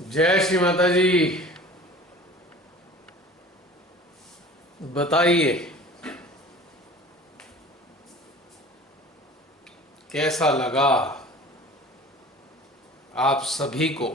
जय श्री माता जी। बताइए कैसा लगा आप सभी को।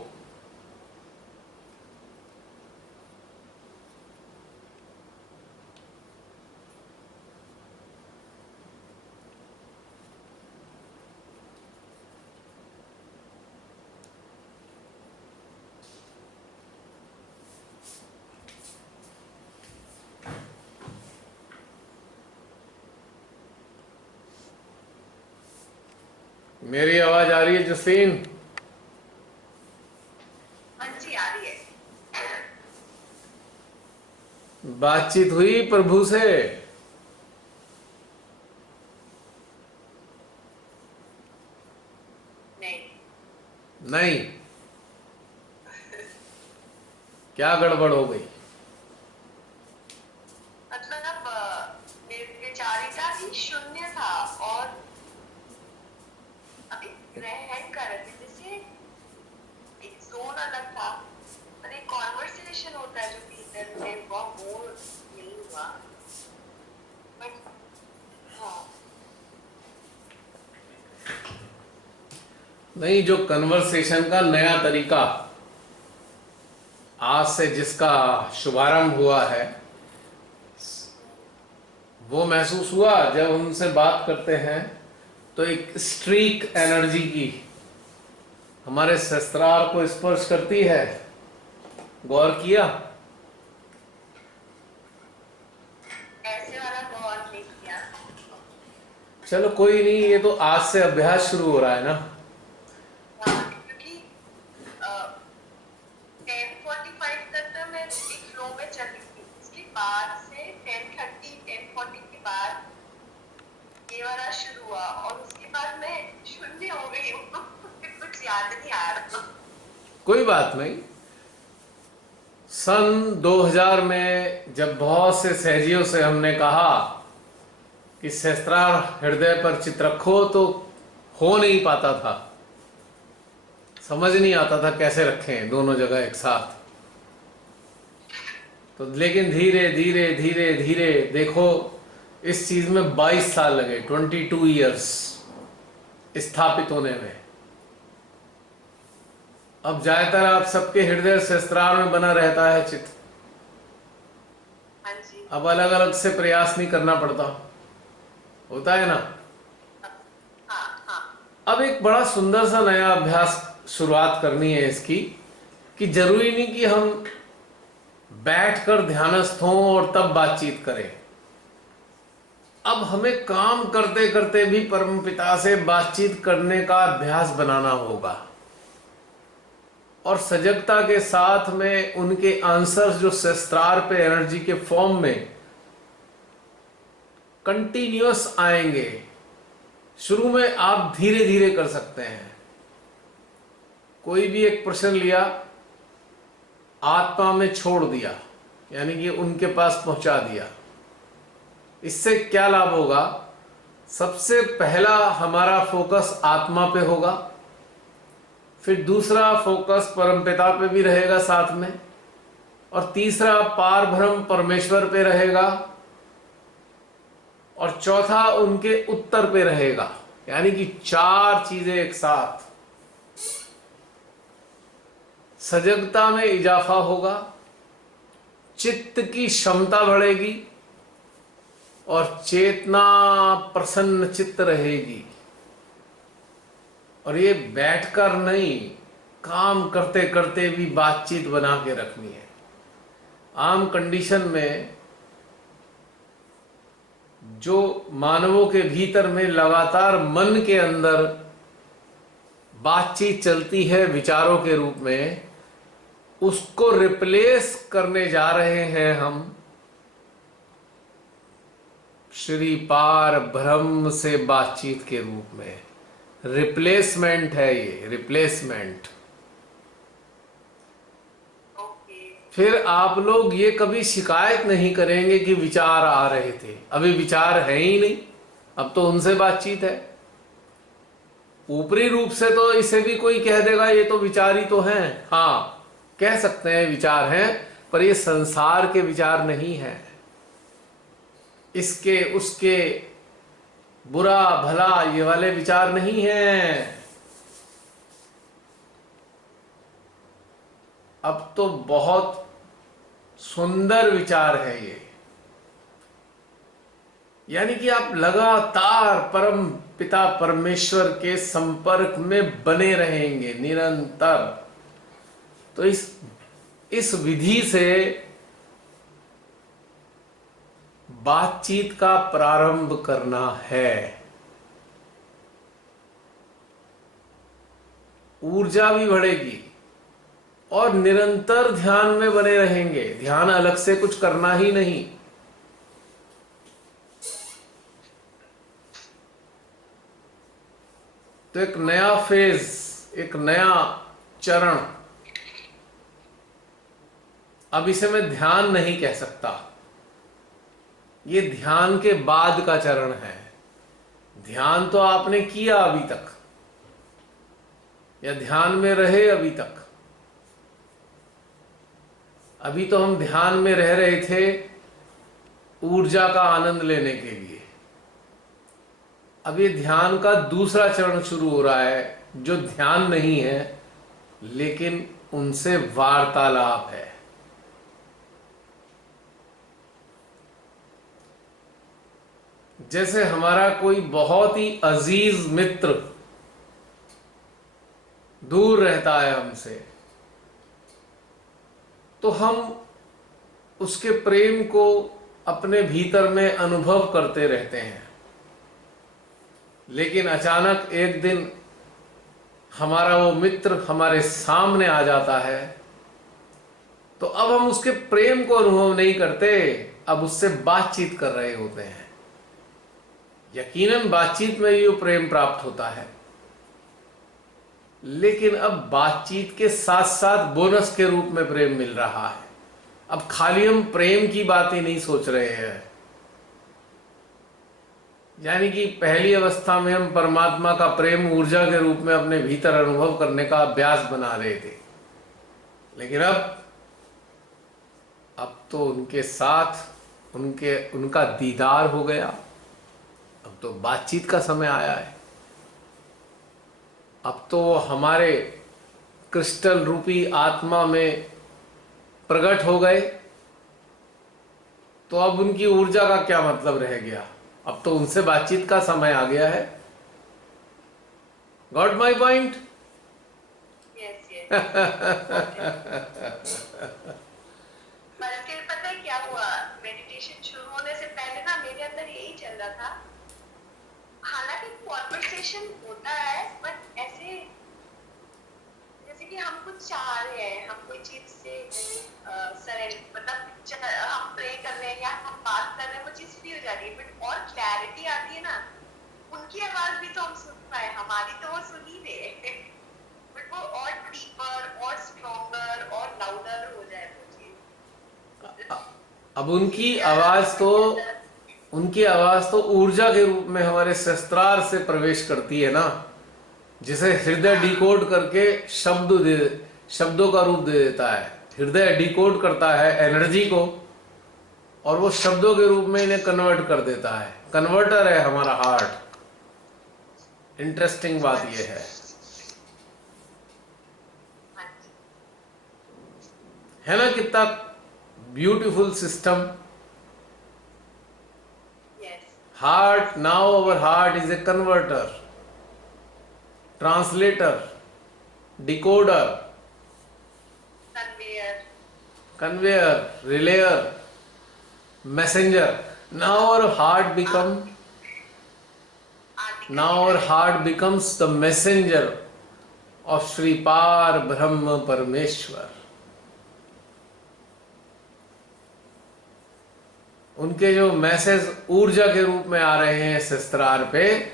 मेरी आवाज आ रही है जसीन? हाँ जी, आ रही है। बातचीत हुई प्रभु से? नहीं। नहीं? क्या गड़बड़ हो गई? मतलब विचारिका ही शून्य था और अभी हैंग कर रहे थे, जैसे एक जोन अलग था और एक कॉन्वर्सेशन होता है जो भीतर में वो मोर नहीं हुआ। बट हाँ, नहीं, जो कन्वर्सेशन का नया तरीका आज से जिसका शुभारंभ हुआ है वो महसूस हुआ जब उनसे बात करते हैं तो एक स्ट्रीक एनर्जी की हमारे शस्त्रार को स्पर्श करती है। गौर किया? ऐसे वाला गौर नहीं किया। चलो कोई नहीं, ये तो आज से अभ्यास शुरू हो रहा है ना। हाँ, क्योंकि 10:45 तक तो मैं एक फ्लो में चल रही थी, उसके बाद से 10:30 10:40 के बाद ये वाला शुरू हुआ और उसके बाद मैं शून्य हो गई हूँ। कुछ याद नहीं आ रहा। कोई बात नहीं। सन 2000 में जब बहुत से सहजियों से हमने कहा कि सहस्त्रार हृदय पर चित रखो तो हो नहीं पाता था, समझ नहीं आता था कैसे रखें दोनों जगह एक साथ। तो लेकिन धीरे धीरे धीरे धीरे देखो, इस चीज में 22 साल लगे, 22 ईयर्स स्थापित होने में। अब ज्यादातर आप सबके हृदय सहस्त्रार में बना रहता है चित्त। हाँ जी। अब अलग अलग से प्रयास नहीं करना पड़ता, होता है ना। हाँ हाँ। अब एक बड़ा सुंदर सा नया अभ्यास शुरुआत करनी है इसकी, कि जरूरी नहीं कि हम बैठकर ध्यानस्थ हों और तब बातचीत करें। अब हमें काम करते करते भी परमपिता से बातचीत करने का अभ्यास बनाना होगा और सजगता के साथ में उनके आंसर्स जो शस्त्रार पे एनर्जी के फॉर्म में कंटिन्यूअस आएंगे। शुरू में आप धीरे धीरे कर सकते हैं। कोई भी एक प्रश्न लिया, आत्मा में छोड़ दिया, यानी कि उनके पास पहुंचा दिया। इससे क्या लाभ होगा? सबसे पहला हमारा फोकस आत्मा पे होगा, फिर दूसरा फोकस परमपिता पे भी रहेगा साथ में, और तीसरा पार ब्रह्म परमेश्वर पे रहेगा, और चौथा उनके उत्तर पे रहेगा। यानी कि 4 चीजें एक साथ। सजगता में इजाफा होगा, चित्त की क्षमता बढ़ेगी और चेतना प्रसन्न चित्त रहेगी। और ये बैठकर नहीं, काम करते करते भी बातचीत बना के रखनी है। आम कंडीशन में जो मानवों के भीतर में लगातार मन के अंदर बातचीत चलती है विचारों के रूप में, उसको रिप्लेस करने जा रहे हैं हम श्री पार ब्रह्म से बातचीत के रूप में। रिप्लेसमेंट है ये, रिप्लेसमेंट। ओके। फिर आप लोग ये कभी शिकायत नहीं करेंगे कि विचार आ रहे थे। अभी विचार है ही नहीं, अब तो उनसे बातचीत है। ऊपरी रूप से तो इसे भी कोई कह देगा ये तो विचार ही तो हैं। हाँ, कह सकते हैं विचार हैं, पर ये संसार के विचार नहीं है। इसके उसके बुरा भला ये वाले विचार नहीं हैं। अब तो बहुत सुंदर विचार है ये। यानी कि आप लगातार परम पिता परमेश्वर के संपर्क में बने रहेंगे निरंतर। तो इस विधि से बातचीत का प्रारंभ करना है। ऊर्जा भी बढ़ेगी और निरंतर ध्यान में बने रहेंगे। ध्यान अलग से कुछ करना ही नहीं। तो एक नया फेज, एक नया चरण, अब इसे मैं ध्यान नहीं कह सकता, ये ध्यान के बाद का चरण है। ध्यान तो आपने किया अभी तक, या ध्यान में रहे अभी तक। अभी तो हम ध्यान में रह रहे थे ऊर्जा का आनंद लेने के लिए। अब ये ध्यान का दूसरा चरण शुरू हो रहा है, जो ध्यान नहीं है लेकिन उनसे वार्तालाप है। जैसे हमारा कोई बहुत ही अजीज मित्र दूर रहता है हमसे, तो हम उसके प्रेम को अपने भीतर में अनुभव करते रहते हैं। लेकिन अचानक एक दिन हमारा वो मित्र हमारे सामने आ जाता है, तो अब हम उसके प्रेम को अनुभव नहीं करते, अब उससे बातचीत कर रहे होते हैं। यकीनन बातचीत में ही वो प्रेम प्राप्त होता है, लेकिन अब बातचीत के साथ साथ बोनस के रूप में प्रेम मिल रहा है। अब खाली हम प्रेम की बात ही नहीं सोच रहे हैं। यानी कि पहली अवस्था में हम परमात्मा का प्रेम ऊर्जा के रूप में अपने भीतर अनुभव करने का अभ्यास बना रहे थे, लेकिन अब तो उनके साथ उनका दीदार हो गया। अब तो बातचीत का समय आया है। अब तो हमारे क्रिस्टल रूपी आत्मा में प्रकट हो गए, तो अब उनकी ऊर्जा का क्या मतलब रह गया। अब तो उनसे बातचीत का समय आ गया है। Got my point? Yes yes. पर फिर पता है क्या हुआ, मेडिटेशन शुरू होने से पहले ना मेरे अंदर यही चल रहा था। हालांकि कॉन्वर्सेशन होता है, बट ऐसे जैसे कि हम कुछ चाह रहे हैं, हम कोई चीज से मतलब हम प्रे कर रहे हैं या हम बात कर रहे हैं, वो चीज फ्री हो जा रही है, बट और क्लैरिटी आती है ना। उनकी आवाज भी तो हम सुन पाए, हमारी तो वो सुन ही रहे, बट वो और डीपर और स्ट्रॉन्गर और लाउडर हो जाए वो चीज। अब उनकी आवाज तो ऊर्जा के रूप में हमारे शस्त्रार से प्रवेश करती है ना, जिसे हृदय डिकोड करके शब्दों का रूप दे देता है। हृदय डिकोड करता है एनर्जी को और वो शब्दों के रूप में इन्हें कन्वर्ट कर देता है। कन्वर्टर है हमारा हार्ट। इंटरेस्टिंग बात यह है ना, कितना beautiful system. Heart, now our heart is a converter, translator, decoder, conveyor, relayer, messenger. Now our heart becomes the messenger of Shri Par Brahma Parmeshwar. उनके जो मैसेज ऊर्जा के रूप में आ रहे हैं शस्त्रार पे,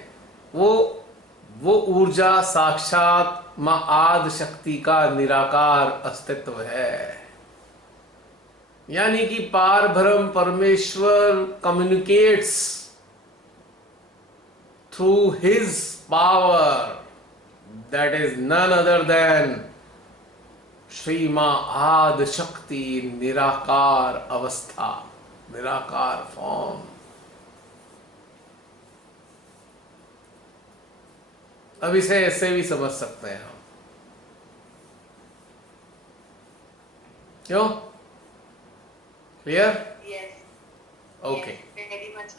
वो ऊर्जा साक्षात मां आदि शक्ति का निराकार अस्तित्व है। यानी कि Par Brahm Parmeshwar communicates through his power, that is none other than Shri Maa Aad शक्ति निराकार अवस्था, निराकार फॉर्म। अब इसे ऐसे भी समझ सकते हैं हम, क्यों? Clear? Yes. Okay, very much.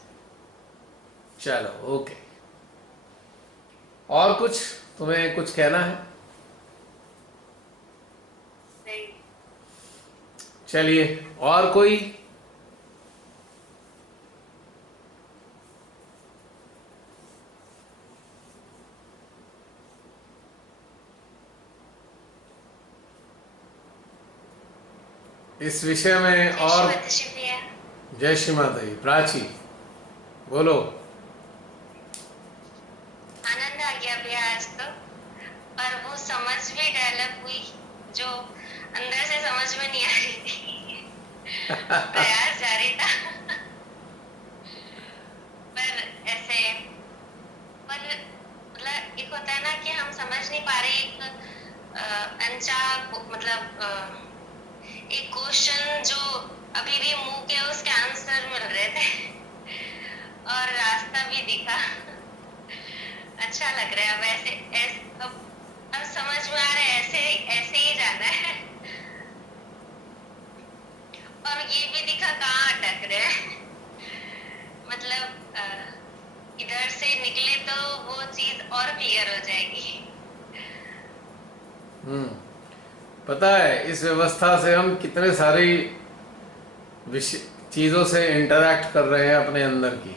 चलो ओके। और कुछ तुम्हें कुछ कहना है? नहीं। चलिए, और कोई? इस विषय में और? जय श्री माता दी। प्राची बोलो। आनंद आ गया भैया आज तो, और वो समझ भी डेवलप हुई जो अंदर से समझ में नहीं आ रही थी। प्रयास जारी था। पर ऐसे, पर मतलब एक होता है ना कि हम समझ नहीं पा रहे, एक अनचाहा मतलब एक क्वेश्चन जो अभी भी मुंह के उसके आंसर मिल रहे थे और रास्ता भी दिखा। अच्छा लग रहा है वैसे। अब समझ में आ रहा है, ऐसे ऐसे ही जाना है। और ये भी दिखा कहाँ अटक रहे हैं। मतलब इधर से निकले तो वो चीज और क्लियर हो जाएगी। पता है इस व्यवस्था से हम कितने सारी चीजों से इंटरैक्ट कर रहे हैं अपने अंदर की।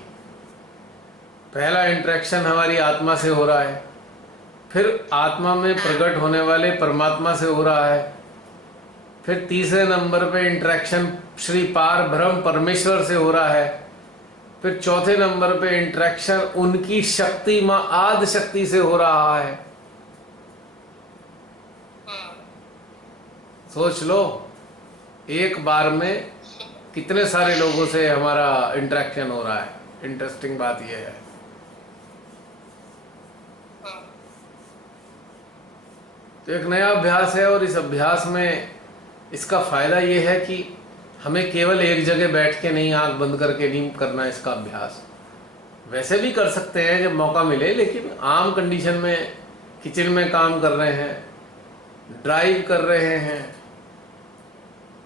पहला इंटरेक्शन हमारी आत्मा से हो रहा है, फिर आत्मा में प्रकट होने वाले परमात्मा से हो रहा है, फिर तीसरे नंबर पे इंटरेक्शन श्री पार ब्रह्म परमेश्वर से हो रहा है, फिर चौथे नंबर पे इंटरेक्शन उनकी शक्ति मां आदि शक्ति से हो रहा है। सोच लो, एक बार में कितने सारे लोगों से हमारा इंटरेक्शन हो रहा है। इंटरेस्टिंग बात यह है। तो एक नया अभ्यास है, और इस अभ्यास में इसका फायदा यह है कि हमें केवल एक जगह बैठ के नहीं, आंख बंद करके नहीं करना इसका अभ्यास। वैसे भी कर सकते हैं जब मौका मिले, लेकिन आम कंडीशन में किचन में काम कर रहे हैं, ड्राइव कर रहे हैं,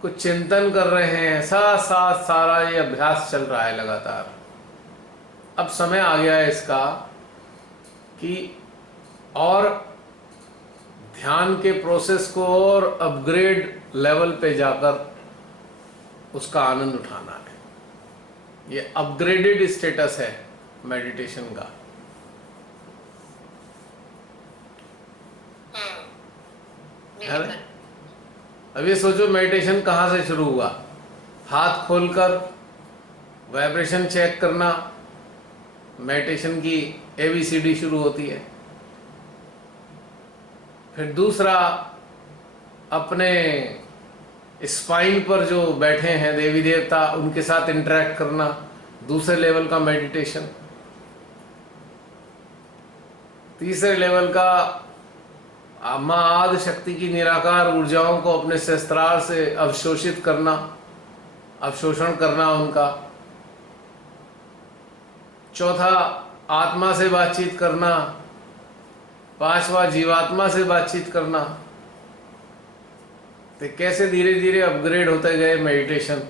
कुछ चिंतन कर रहे हैं, साथ साथ सारा ये अभ्यास चल रहा है लगातार। अब समय आ गया है इसका कि और ध्यान के प्रोसेस को और अपग्रेड लेवल पे जाकर उसका आनंद उठाना है। ये अपग्रेडेड स्टेटस है मेडिटेशन का। है ना? अब ये सोचो, मेडिटेशन कहाँ से शुरू हुआ? हाथ खोलकर वाइब्रेशन चेक करना, मेडिटेशन की ABCD शुरू होती है। फिर दूसरा, अपने स्पाइन पर जो बैठे हैं देवी देवता, उनके साथ इंटरेक्ट करना, दूसरे लेवल का मेडिटेशन। तीसरे लेवल का मां आदि शक्ति की निराकार ऊर्जाओं को अपने शस्त्रार से अवशोषित करना, अवशोषण करना उनका। चौथा, आत्मा से बातचीत करना। पांचवा, जीवात्मा से बातचीत करना। तो कैसे धीरे धीरे अपग्रेड होते गए मेडिटेशन,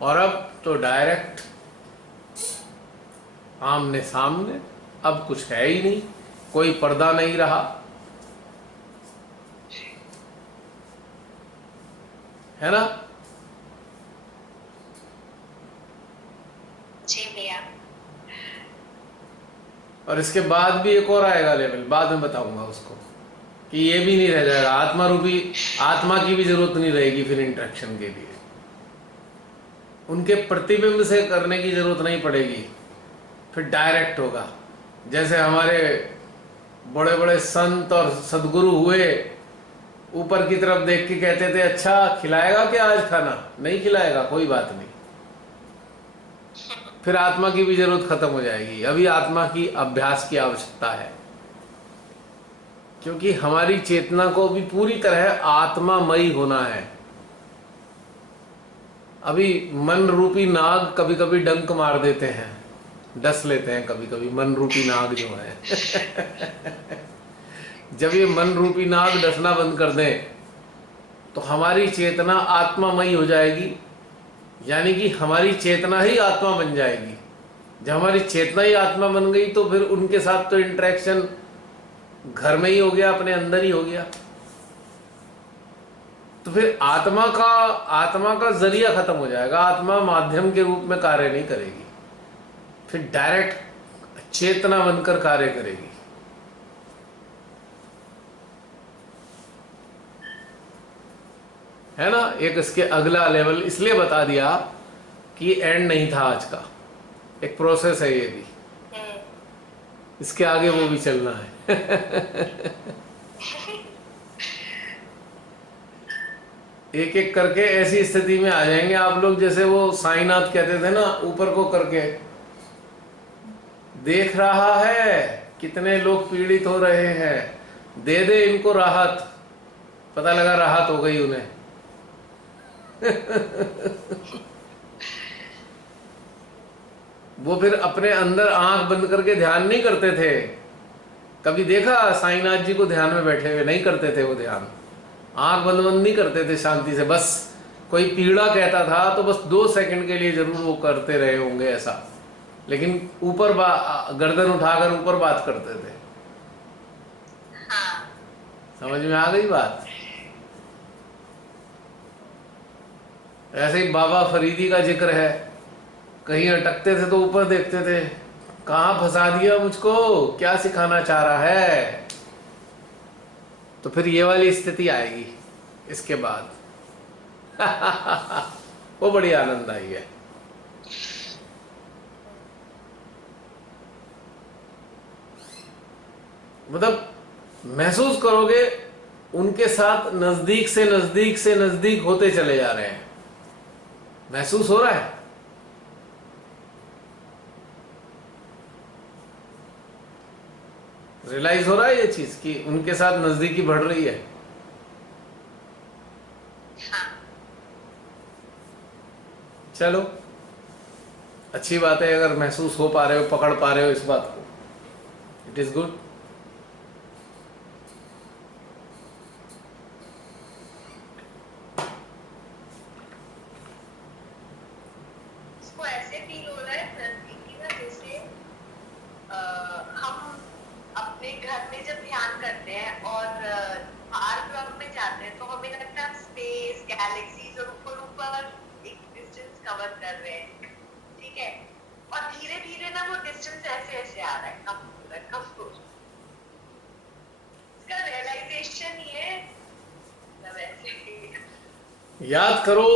और अब तो डायरेक्ट आमने सामने। अब कुछ है ही नहीं, कोई पर्दा नहीं रहा, है ना? जी भैया। और इसके बाद भी एक और आएगा लेवल, बाद में बताऊंगा उसको, कि ये भी नहीं रह जाएगा। आत्मा रूपी आत्मा की भी जरूरत नहीं रहेगी फिर इंटरेक्शन के लिए। उनके प्रतिबिंब से करने की जरूरत नहीं पड़ेगी, फिर डायरेक्ट होगा। जैसे हमारे बड़े बड़े संत और सदगुरु हुए, ऊपर की तरफ देख के कहते थे, अच्छा खिलाएगा क्या आज खाना? नहीं खिलाएगा, कोई बात नहीं। फिर आत्मा की भी जरूरत खत्म हो जाएगी। अभी आत्मा की अभ्यास की आवश्यकता है क्योंकि हमारी चेतना को भी पूरी तरह आत्मामयी होना है। अभी मन रूपी नाग कभी कभी डंक मार देते हैं, डस लेते हैं कभी कभी मन रूपी नाग जो है। जब ये मन रूपी नाग डसना बंद कर दें तो हमारी चेतना आत्मामयी हो जाएगी, यानी कि हमारी चेतना ही आत्मा बन जाएगी। जब हमारी चेतना ही आत्मा बन गई तो फिर उनके साथ तो इंटरेक्शन घर में ही हो गया, अपने अंदर ही हो गया। तो फिर आत्मा का जरिया खत्म हो जाएगा, आत्मा माध्यम के रूप में कार्य नहीं करेगी, फिर डायरेक्ट चेतना बनकर कार्य करेगी। है ना। एक इसके अगला लेवल इसलिए बता दिया कि एंड नहीं था आज का, एक प्रोसेस है ये भी, इसके आगे वो भी चलना है। एक एक करके ऐसी स्थिति में आ जाएंगे आप लोग, जैसे वो साईनाथ कहते थे ना, ऊपर को करके देख रहा है कितने लोग पीड़ित हो रहे हैं, दे दे इनको राहत। पता लगा राहत हो गई उन्हें। वो फिर अपने अंदर आंख बंद करके ध्यान नहीं करते थे। कभी देखा साईनाथ जी को ध्यान में बैठे हुए? नहीं करते थे वो ध्यान, आंख बंद बंद नहीं करते थे शांति से। बस कोई पीड़ा कहता था तो बस 2 सेकंड के लिए जरूर वो करते रहे होंगे ऐसा, लेकिन ऊपर गर्दन उठाकर ऊपर बात करते थे। हाँ। समझ में आ गई बात? ऐसे ही बाबा फरीदी का जिक्र है, कहीं अटकते थे तो ऊपर देखते थे, कहाँ फंसा दिया मुझको, क्या सिखाना चाह रहा है। तो फिर ये वाली स्थिति आएगी इसके बाद। वो बड़ी आनंद आई है। मतलब महसूस करोगे उनके साथ नजदीक से नजदीक से नजदीक होते चले जा रहे हैं। महसूस हो रहा है? रियलाइज हो रहा है ये चीज कि उनके साथ नजदीकी बढ़ रही है। हाँ। चलो अच्छी बात है, अगर महसूस हो पा रहे हो, पकड़ पा रहे हो इस बात को, इट इज गुड। इसको ऐसे फील हो रहा है नजदीकी ना, जैसे हम अपने घर में जब ध्यान करते हैं और बाहर ग्रह में जाते हैं तो हमें लगता है स्पेस, गैलेक्सीज और ऊपर ऊपर एक डिस्टेंस कवर कर रहे हैं, ठीक है। और धीरे धीरे ना वो डिस्टेंस ऐसे ऐसे आ रहा है, कम हो रहा है, कम हो रहा है। इसका रियलाइजेशन ही है, मतलब ऐसे याद करो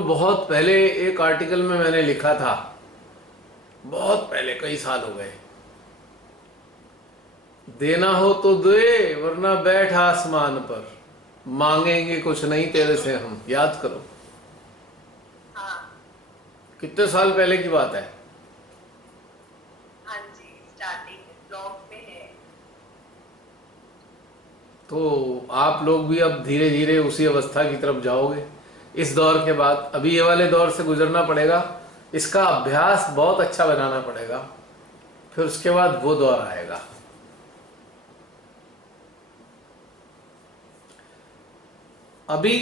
बहुत पहले एक आर्टिकल में मैंने लिखा था, बहुत पहले, कई साल हो गए, देना हो तो दे वरना बैठ आसमान पर, मांगेंगे कुछ नहीं तेरे से हम। याद करो, हाँ कितने साल पहले की बात है। हाँ जी, स्टार्टिंग ब्लॉग में है। तो आप लोग भी अब धीरे धीरे उसी अवस्था की तरफ जाओगे इस दौर के बाद। अभी ये वाले दौर से गुजरना पड़ेगा, इसका अभ्यास बहुत अच्छा बनाना पड़ेगा, फिर उसके बाद वो दौर आएगा। अभी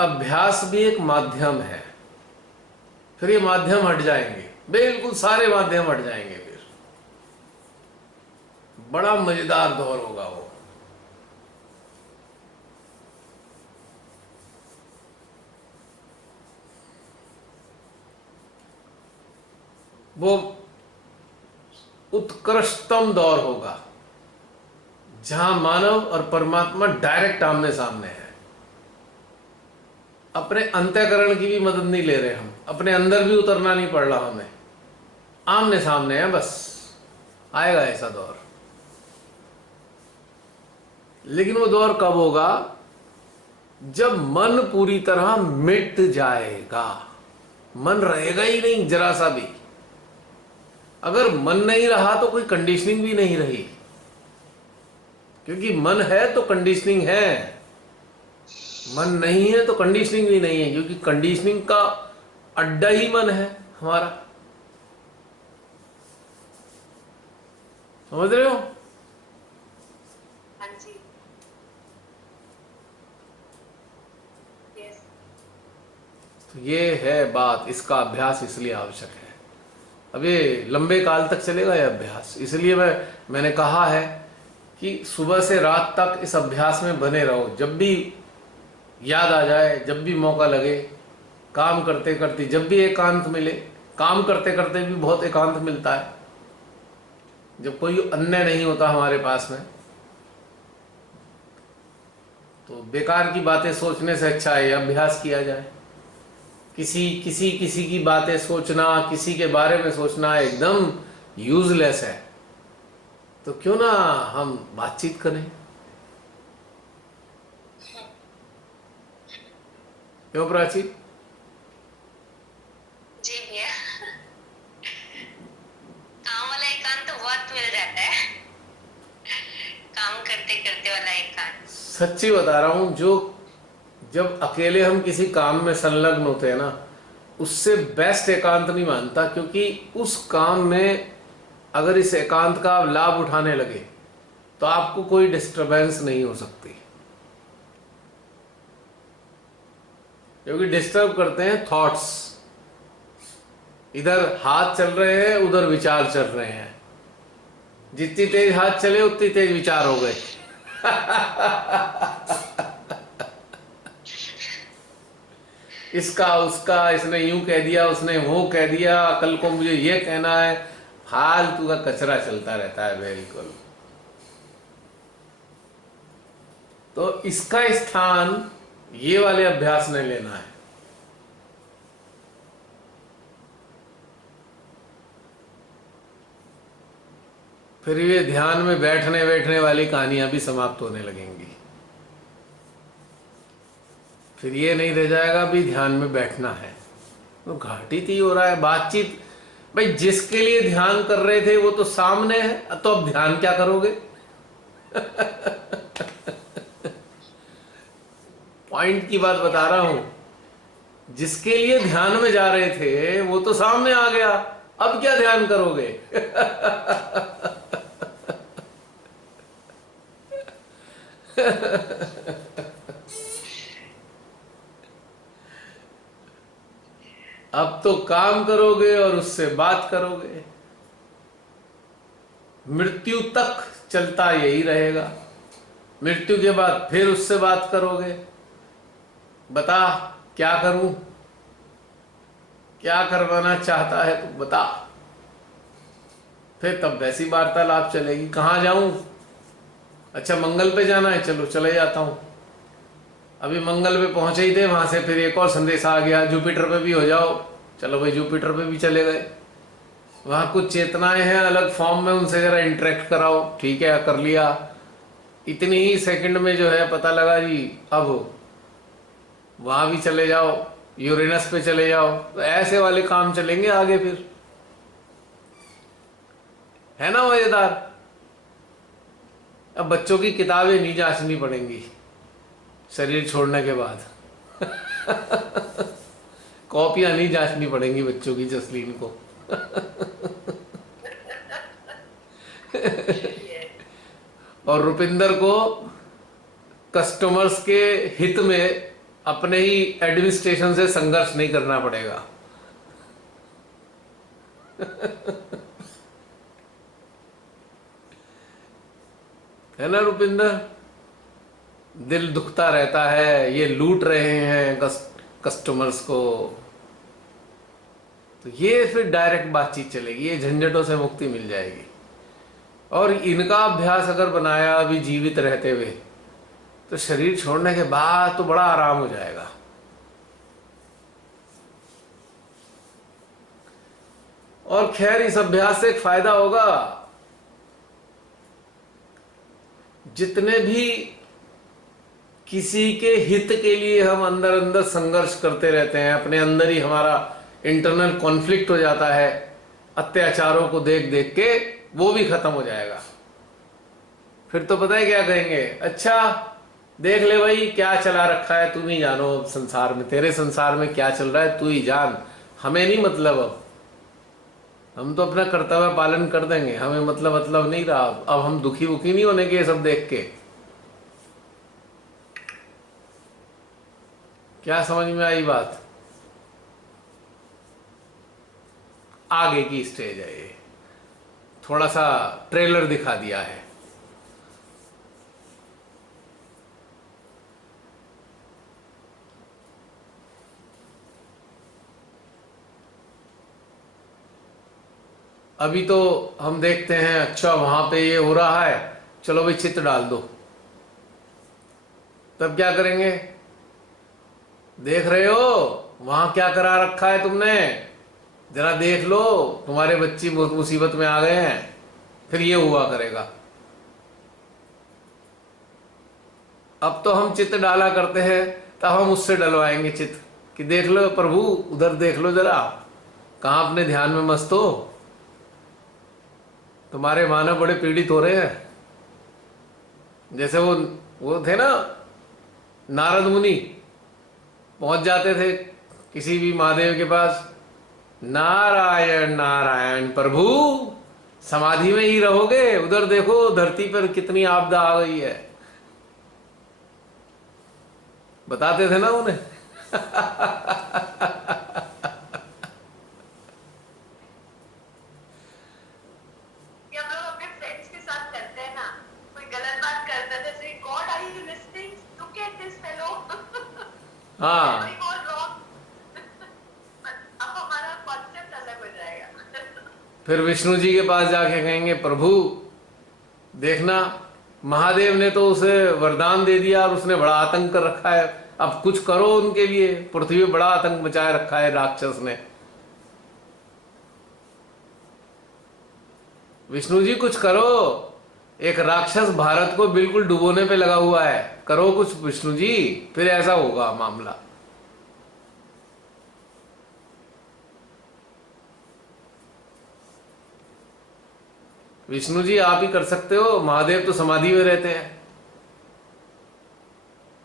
अभ्यास भी एक माध्यम है, फिर ये माध्यम हट जाएंगे, बिल्कुल सारे माध्यम हट जाएंगे, फिर बड़ा मजेदार दौर होगा वो उत्कृष्टतम दौर होगा जहां मानव और परमात्मा डायरेक्ट आमने सामने है। अपने अंतःकरण की भी मदद नहीं ले रहे हम, अपने अंदर भी उतरना नहीं पड़ रहा हमें, आमने सामने है बस। आएगा ऐसा दौर, लेकिन वो दौर कब होगा? जब मन पूरी तरह मिट जाएगा। मन रहेगा ही नहीं जरा सा भी। अगर मन नहीं रहा तो कोई कंडीशनिंग भी नहीं रही, क्योंकि मन है तो कंडीशनिंग है, मन नहीं है तो कंडीशनिंग भी नहीं है, क्योंकि कंडीशनिंग का अड्डा ही मन है हमारा। समझ रहे हो? हाँ जी, यस। तो ये है बात, इसका अभ्यास इसलिए आवश्यक है। अब ये लंबे काल तक चलेगा ये अभ्यास, इसलिए मैंने कहा है कि सुबह से रात तक इस अभ्यास में बने रहो। जब भी याद आ जाए, जब भी मौका लगे, काम करते करते जब भी एकांत मिले, काम करते करते भी बहुत एकांत मिलता है जब कोई अन्य नहीं होता हमारे पास में, तो बेकार की बातें सोचने से अच्छा है अभ्यास किया जाए। किसी की बातें सोचना, किसी के बारे में सोचना एकदम यूजलेस है। तो क्यों ना हम बातचीत करें? क्यों प्राची? जी भैया, काम वाला एकांत तो बहुत मिल जाता है, काम करते करते वाला एकांत। सच्ची बता रहा हूं, जो जब अकेले हम किसी काम में संलग्न होते हैं ना, उससे बेस्ट एकांत नहीं मानता, क्योंकि उस काम में अगर इस एकांत का आप लाभ उठाने लगे तो आपको कोई डिस्टरबेंस नहीं हो सकती, क्योंकि डिस्टर्ब करते हैं थॉट्स। इधर हाथ चल रहे हैं, उधर विचार चल रहे हैं, जितनी तेज हाथ चले उतनी तेज विचार हो गए। इसका उसका, इसने यूं कह दिया, उसने वो कह दिया, कल को मुझे ये कहना है, फालतू का कचरा चलता रहता है बिल्कुल। तो इसका स्थान ये वाले अभ्यास ने लेना है। फिर ये ध्यान में बैठने बैठने वाली कहानियां भी समाप्त होने लगेंगी। फिर ये नहीं रह जाएगा भी ध्यान में बैठना है, तो घाटित ही हो रहा है बातचीत। भाई जिसके लिए ध्यान कर रहे थे वो तो सामने है, तो अब ध्यान क्या करोगे? पॉइंट की बात बता रहा हूं, जिसके लिए ध्यान में जा रहे थे वो तो सामने आ गया, अब क्या ध्यान करोगे? अब तो काम करोगे और उससे बात करोगे, मृत्यु तक चलता यही रहेगा। मृत्यु के बाद फिर उससे बात करोगे, बता क्या करूं, क्या करवाना चाहता है तू बता। फिर तब वैसी वार्तालाप चलेगी, कहाँ जाऊं, अच्छा मंगल पे जाना है, चलो चले जाता हूं। अभी मंगल पे पहुंचे ही थे, वहां से फिर एक और संदेश आ गया, जुपिटर पे भी हो जाओ, चलो भाई जुपिटर पे भी चले गए। वहां कुछ चेतनाएं हैं अलग फॉर्म में, उनसे जरा इंटरेक्ट कराओ, ठीक है कर लिया। इतनी ही सेकंड में जो है पता लगा जी अब वहां भी चले जाओ, यूरेनस पे चले जाओ। तो ऐसे वाले काम चलेंगे आगे, फिर है ना मजेदार। अब बच्चों की किताबें नहीं जांचनी पड़ेंगी शरीर छोड़ने के बाद। कॉपियां नहीं जांचनी पड़ेंगी बच्चों की जसलीन को। और रुपिंदर को कस्टमर्स के हित में अपने ही एडमिनिस्ट्रेशन से संघर्ष नहीं करना पड़ेगा। है ना रुपिंदर? दिल दुखता रहता है, ये लूट रहे हैं कस्टमर्स को। तो ये फिर डायरेक्ट बातचीत चलेगी, ये झंझटों से मुक्ति मिल जाएगी। और इनका अभ्यास अगर बनाया अभी जीवित रहते हुए, तो शरीर छोड़ने के बाद तो बड़ा आराम हो जाएगा। और खैर इस अभ्यास से एक फायदा होगा, जितने भी किसी के हित के लिए हम अंदर अंदर संघर्ष करते रहते हैं, अपने अंदर ही हमारा इंटरनल कॉन्फ्लिक्ट हो जाता है अत्याचारों को देख देख के, वो भी खत्म हो जाएगा। फिर तो पता है क्या कहेंगे, अच्छा देख ले भाई क्या चला रखा है, तुम ही जानो अब संसार में, तेरे संसार में क्या चल रहा है तू ही जान, हमें नहीं मतलब। अब हम तो अपना कर्तव्य पालन कर देंगे, हमें मतलब नहीं रहा। अब हम दुखी वुखी नहीं होने के ये सब देख के। क्या समझ में आई बात? आगे की स्टेज है ये, थोड़ा सा ट्रेलर दिखा दिया है। अभी तो हम देखते हैं, अच्छा वहां पे ये हो रहा है, चलो भाई चित्र डाल दो। तब क्या करेंगे, देख रहे हो वहां क्या करा रखा है तुमने, जरा देख लो तुम्हारे बच्ची बहुत मुसीबत में आ गए हैं। फिर ये हुआ करेगा। अब तो हम चित्र डाला करते हैं, तब हम उससे डलवाएंगे चित्र कि देख लो प्रभु, उधर देख लो जरा, कहां अपने ध्यान में मस्त हो, तुम्हारे मानव बड़े पीड़ित हो रहे हैं। जैसे वो थे ना नारद मुनि, पहुंच जाते थे किसी भी महादेव के पास, नारायण नारायण प्रभु, समाधि में ही रहोगे, उधर देखो धरती पर कितनी आपदा आ गई है, बताते थे ना उन्हें। ये हम लोग अपने फ्रेंड्स के साथ करते हैं ना, कोई गलत बात करता है जैसे god are you listening, look at this fellow, हाँ, एवरी गॉड रॉन्ग। अब हमारा कॉन्सेप्ट अलग हो जाएगा। फिर विष्णु जी के पास जाके कहेंगे प्रभु देखना, महादेव ने तो उसे वरदान दे दिया और उसने बड़ा आतंक कर रखा है, अब कुछ करो उनके लिए, पृथ्वी में बड़ा आतंक मचाए रखा है राक्षस ने। विष्णु जी कुछ करो, एक राक्षस भारत को बिल्कुल डुबोने पे लगा हुआ है, करो कुछ विष्णु जी, फिर ऐसा होगा मामला। विष्णु जी आप ही कर सकते हो, महादेव तो समाधि में रहते हैं,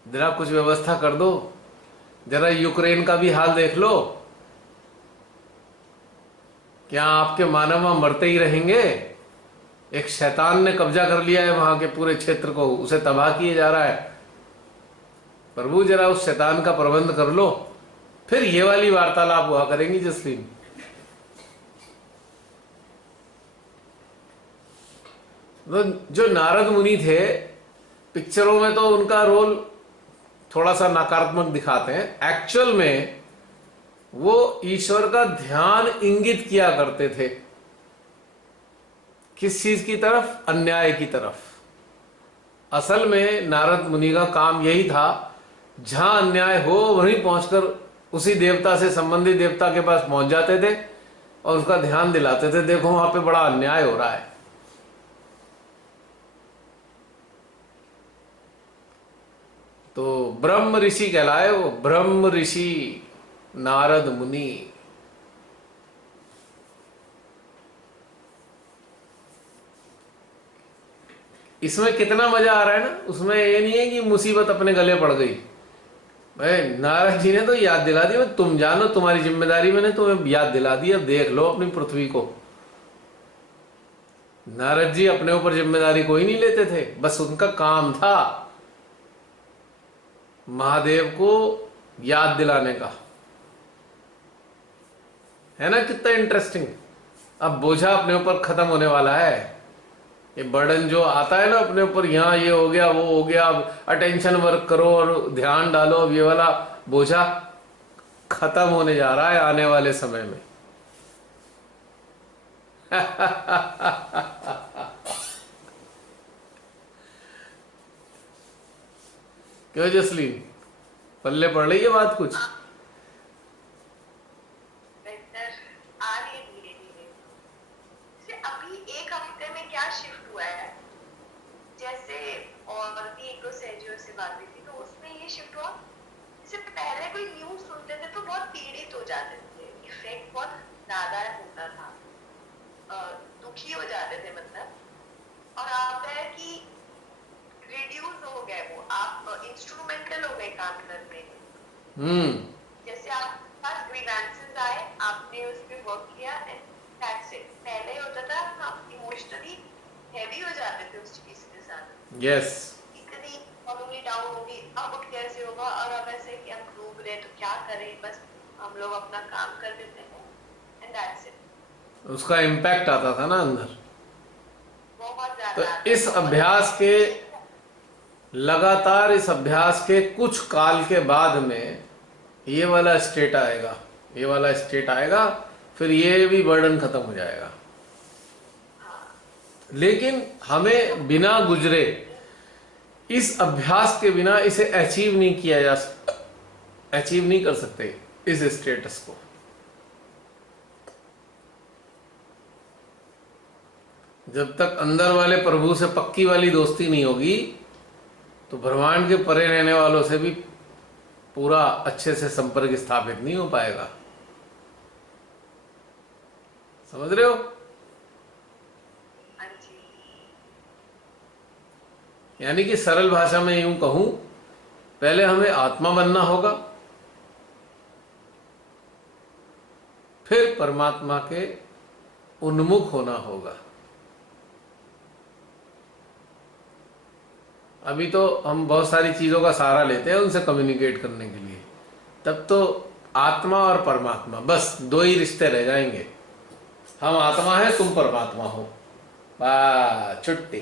जरा कुछ व्यवस्था कर दो। जरा यूक्रेन का भी हाल देख लो, क्या आपके मानव वहां मरते ही रहेंगे? एक शैतान ने कब्जा कर लिया है वहां के पूरे क्षेत्र को, उसे तबाह किए जा रहा है। प्रभु जरा उस शैतान का प्रबंध कर लो। फिर ये वाली वार्तालाप हुआ करेंगी जसलीन। तो जो नारद मुनि थे, पिक्चरों में तो उनका रोल थोड़ा सा नकारात्मक दिखाते हैं, एक्चुअल में वो ईश्वर का ध्यान इंगित किया करते थे। किस चीज की तरफ? अन्याय की तरफ। असल में नारद मुनि का काम यही था, जहां अन्याय हो वहीं पहुंचकर उसी देवता से संबंधित देवता के पास पहुंच जाते थे और उसका ध्यान दिलाते थे, देखो वहां पे बड़ा अन्याय हो रहा है। तो ब्रह्म ऋषि कहलाए वो, ब्रह्म ऋषि नारद मुनि। इसमें कितना मजा आ रहा है ना, उसमें ये नहीं है कि मुसीबत अपने गले पड़ गई। भाई नारद जी ने तो याद दिला दी, तुम जानो तुम्हारी जिम्मेदारी, मैंने तुम्हें याद दिला दी, अब देख लो अपनी पृथ्वी को। नारद जी अपने ऊपर जिम्मेदारी कोई नहीं लेते थे, बस उनका काम था महादेव को याद दिलाने का। है ना कितना इंटरेस्टिंग। अब बोझा अपने ऊपर खत्म होने वाला है, ये बर्डन जो आता है ना अपने ऊपर, यहाँ ये हो गया वो हो गया, अब अटेंशन वर्क करो और ध्यान डालो, अब ये वाला बोझा खत्म होने जा रहा है आने वाले समय में। क्यों जसलीन, पल्ले पड़ रही है बात कुछ? बेहतर आ रही है धीरे धीरे। जैसे अभी एक हफ्ते में क्या शिफ्ट हुआ है, जैसे और भी एक दो सहजियों से बात हुई थी तो उसमें ये शिफ्ट हुआ, जैसे पहले कोई न्यूज सुनते थे तो बहुत पीड़ित हो जाते थे, इफेक्ट बहुत ज्यादा होता था, दुखी हो जाते थे मतलब। और आता है कि रिड्यूस हो गए, वो आप इंस्ट्रूमेंटल हो गए काम करने में। हम्म। जैसे आपके पास ग्रीवेंसेस आए, आपने उस पे वर्क किया एंड दैट्स इट। पहले होता था आप इमोशनली हैवी हो जाते थे उस चीज के साथ, यस। इतनी इकोनॉमी डाउन होगी, अब कैसे होगा, और अब ऐसे कि हम डूब रहे तो क्या करें, बस हम लोग अपना काम कर देते हैं एंड दैट्स इट। उसका इम्पैक्ट आता था ना अंदर। बहुत तो ज्यादा इस आता था। और अभ्यास के लगातार इस अभ्यास के कुछ काल के बाद में ये वाला स्टेट आएगा, ये वाला स्टेट आएगा, फिर ये भी बर्डन खत्म हो जाएगा। लेकिन हमें बिना गुजरे, इस अभ्यास के बिना इसे अचीव नहीं किया जा सकता, अचीव नहीं कर सकते इस स्टेटस को। जब तक अंदर वाले प्रभु से पक्की वाली दोस्ती नहीं होगी तो ब्रह्मांड के परे रहने वालों से भी पूरा अच्छे से संपर्क स्थापित नहीं हो पाएगा। समझ रहे हो? हाँ जी। यानी कि सरल भाषा में यूं कहूं, पहले हमें आत्मा बनना होगा, फिर परमात्मा के उन्मुख होना होगा। अभी तो हम बहुत सारी चीजों का सहारा लेते हैं उनसे कम्युनिकेट करने के लिए, तब तो आत्मा और परमात्मा बस दो ही रिश्ते रह जाएंगे। हम आत्मा है, तुम परमात्मा हो, बस छुट्टी।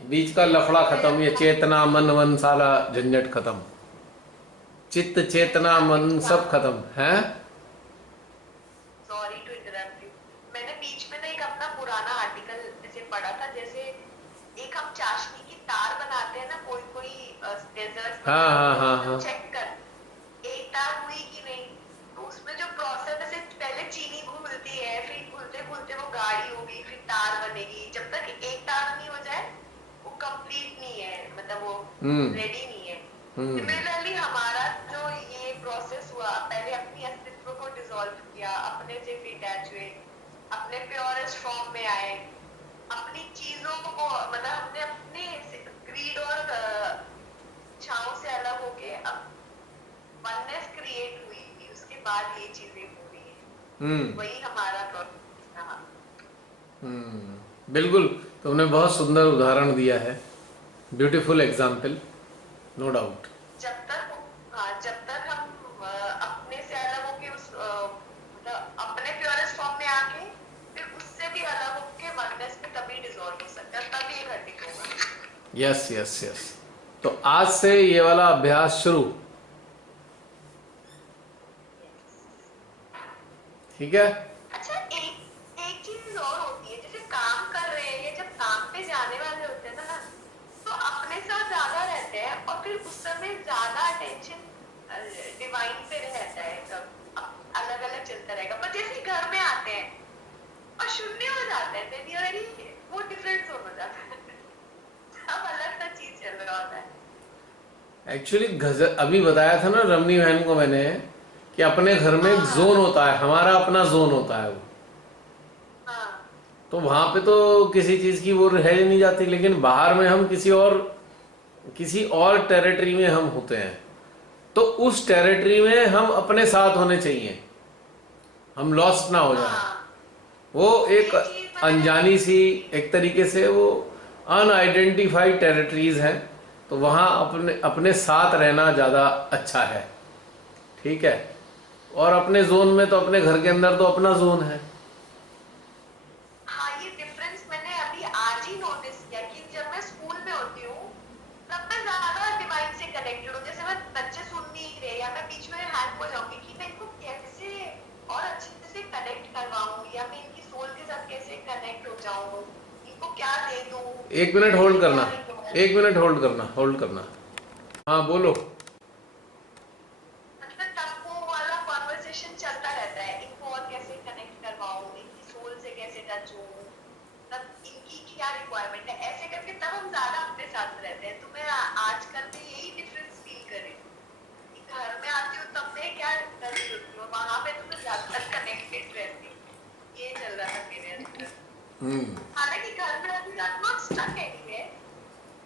बीच का लफड़ा खत्म, ये चेतना मन वन सारा झंझट खत्म, चित्त चेतना मन सब खत्म है। सॉरी टू इंटरप्ट यू, मैंने बीच में ना एक अपना पुराना आर्टिकल ऐसे पढ़ा था, जैसे एक हम चाशनी की तार बनाते हैं ना, कोई कोई डेजर्ट हाँ हाँ हाँ हाँ। चेक कर एक तार हुई कि नहीं, तो उसमें जो प्रोसेस है, पहले चीनी घुलती है, फिर घुलते घुलते वो गाढ़ी होगी, फिर तार बनेगी। जब तक एक तार नहीं हो जाए वो कंप्लीट नहीं है, मतलब वो रेडी नहीं है। सिमिलरली हमारा जो ये प्रोसेस हुआ, पहले अपनी अस्तित्व को डिसॉल्व किया, अपने से डिटैच हुए, अपने प्योरेस्ट फॉर्म में आए, अपनी चीजों को, मतलब हमने अपने ग्रीड और इच्छाओं से अलग होके अब वननेस क्रिएट हुई, उसके बाद ये चीजें हो रही है। वही हमारा प्रोसेस रहा। बिल्कुल, तुमने बहुत सुंदर उदाहरण दिया है, ब्यूटीफुल एग्जाम्पल, नो डाउट। जब तक हम अपने से अलग होके उस मतलब अपने प्योरेस्ट फॉर्म में आके फिर उससे भी अलग होके वननेस में तभी डिसॉल्व हो सकता है, तभी ये घटित होगा। Yes yes yes. तो आज से ये वाला अभ्यास शुरू, ठीक है? अच्छा, एक चीज और होती है, जैसे काम कर रहे हैं, जब काम पे जाने वाले होते हैं ना, तो अपने साथ ज्यादा रहते हैं और फिर उस समय ज्यादा अटेंशन डिवाइन पे रहता है, सब अलग अलग चलता रहेगा। पर जैसे घर में आते हैं और शून्य हो जाते हैं, then you're very, वो डिफरेंस हो जाता है। अब अलग सा चीज चल रहा होता है। एक्चुअली अभी बताया था ना रमनी बहन को मैंने कि अपने घर में एक जोन होता है, हमारा अपना जोन होता है वो, तो वहां पे तो किसी चीज की वो रह नहीं जाती, लेकिन बाहर में हम किसी और टेरिटरी में हम होते हैं, तो उस टेरिटरी में हम अपने साथ होने चाहिए, हम लॉस्ट ना हो जाए। वो एक अनजानी सी, एक तरीके से वो अनआइडेंटिफाइड टेरिटरीज हैं, तो वहाँ अपने साथ रहना ज़्यादा अच्छा है, ठीक है? और अपने जोन में तो अपने घर के अंदर तो अपना जोन है। हाँ, ये डिफरेंस मैंने अभी आज ही नोटिस किया कि जब मैं स्कूल में होती हूँ तब मैं ज्यादा डिवाइन से कनेक्टेड हूँ। जैसे मैं बच्चे सुन नहीं रहे या मैं बीच में हैंग हो जाऊंगी कि मैं इनको कैसे और अच्छे से कनेक्ट करवाऊँ, या मैं इनकी सोल के साथ कैसे कनेक्ट हो जाऊँ, इनको क्या दे दूँ। 1 मिनट होल्ड करना, 1 मिनट होल्ड करना। हाँ बोलो। मतलब तब वो वाला कॉन्वर्सेशन चलता रहता है, इनको और कैसे कनेक्ट करवाऊँ, इनकी सोल से कैसे टच हूँ, तब इनकी क्या रिक्वायरमेंट है, ऐसे करके तब हम ज्यादा अपने साथ रहते हैं। तो मैं आजकल में यही डिफरेंस फील करी कि घर में आती हूँ तब मैं क्या कर रही होती हूँ, वहां पे तो मैं ज्यादा कनेक्टेड रहती हूँ। ये चल रहा था मेरे अंदर। हालांकि घर में अभी I'm not stuck anywhere.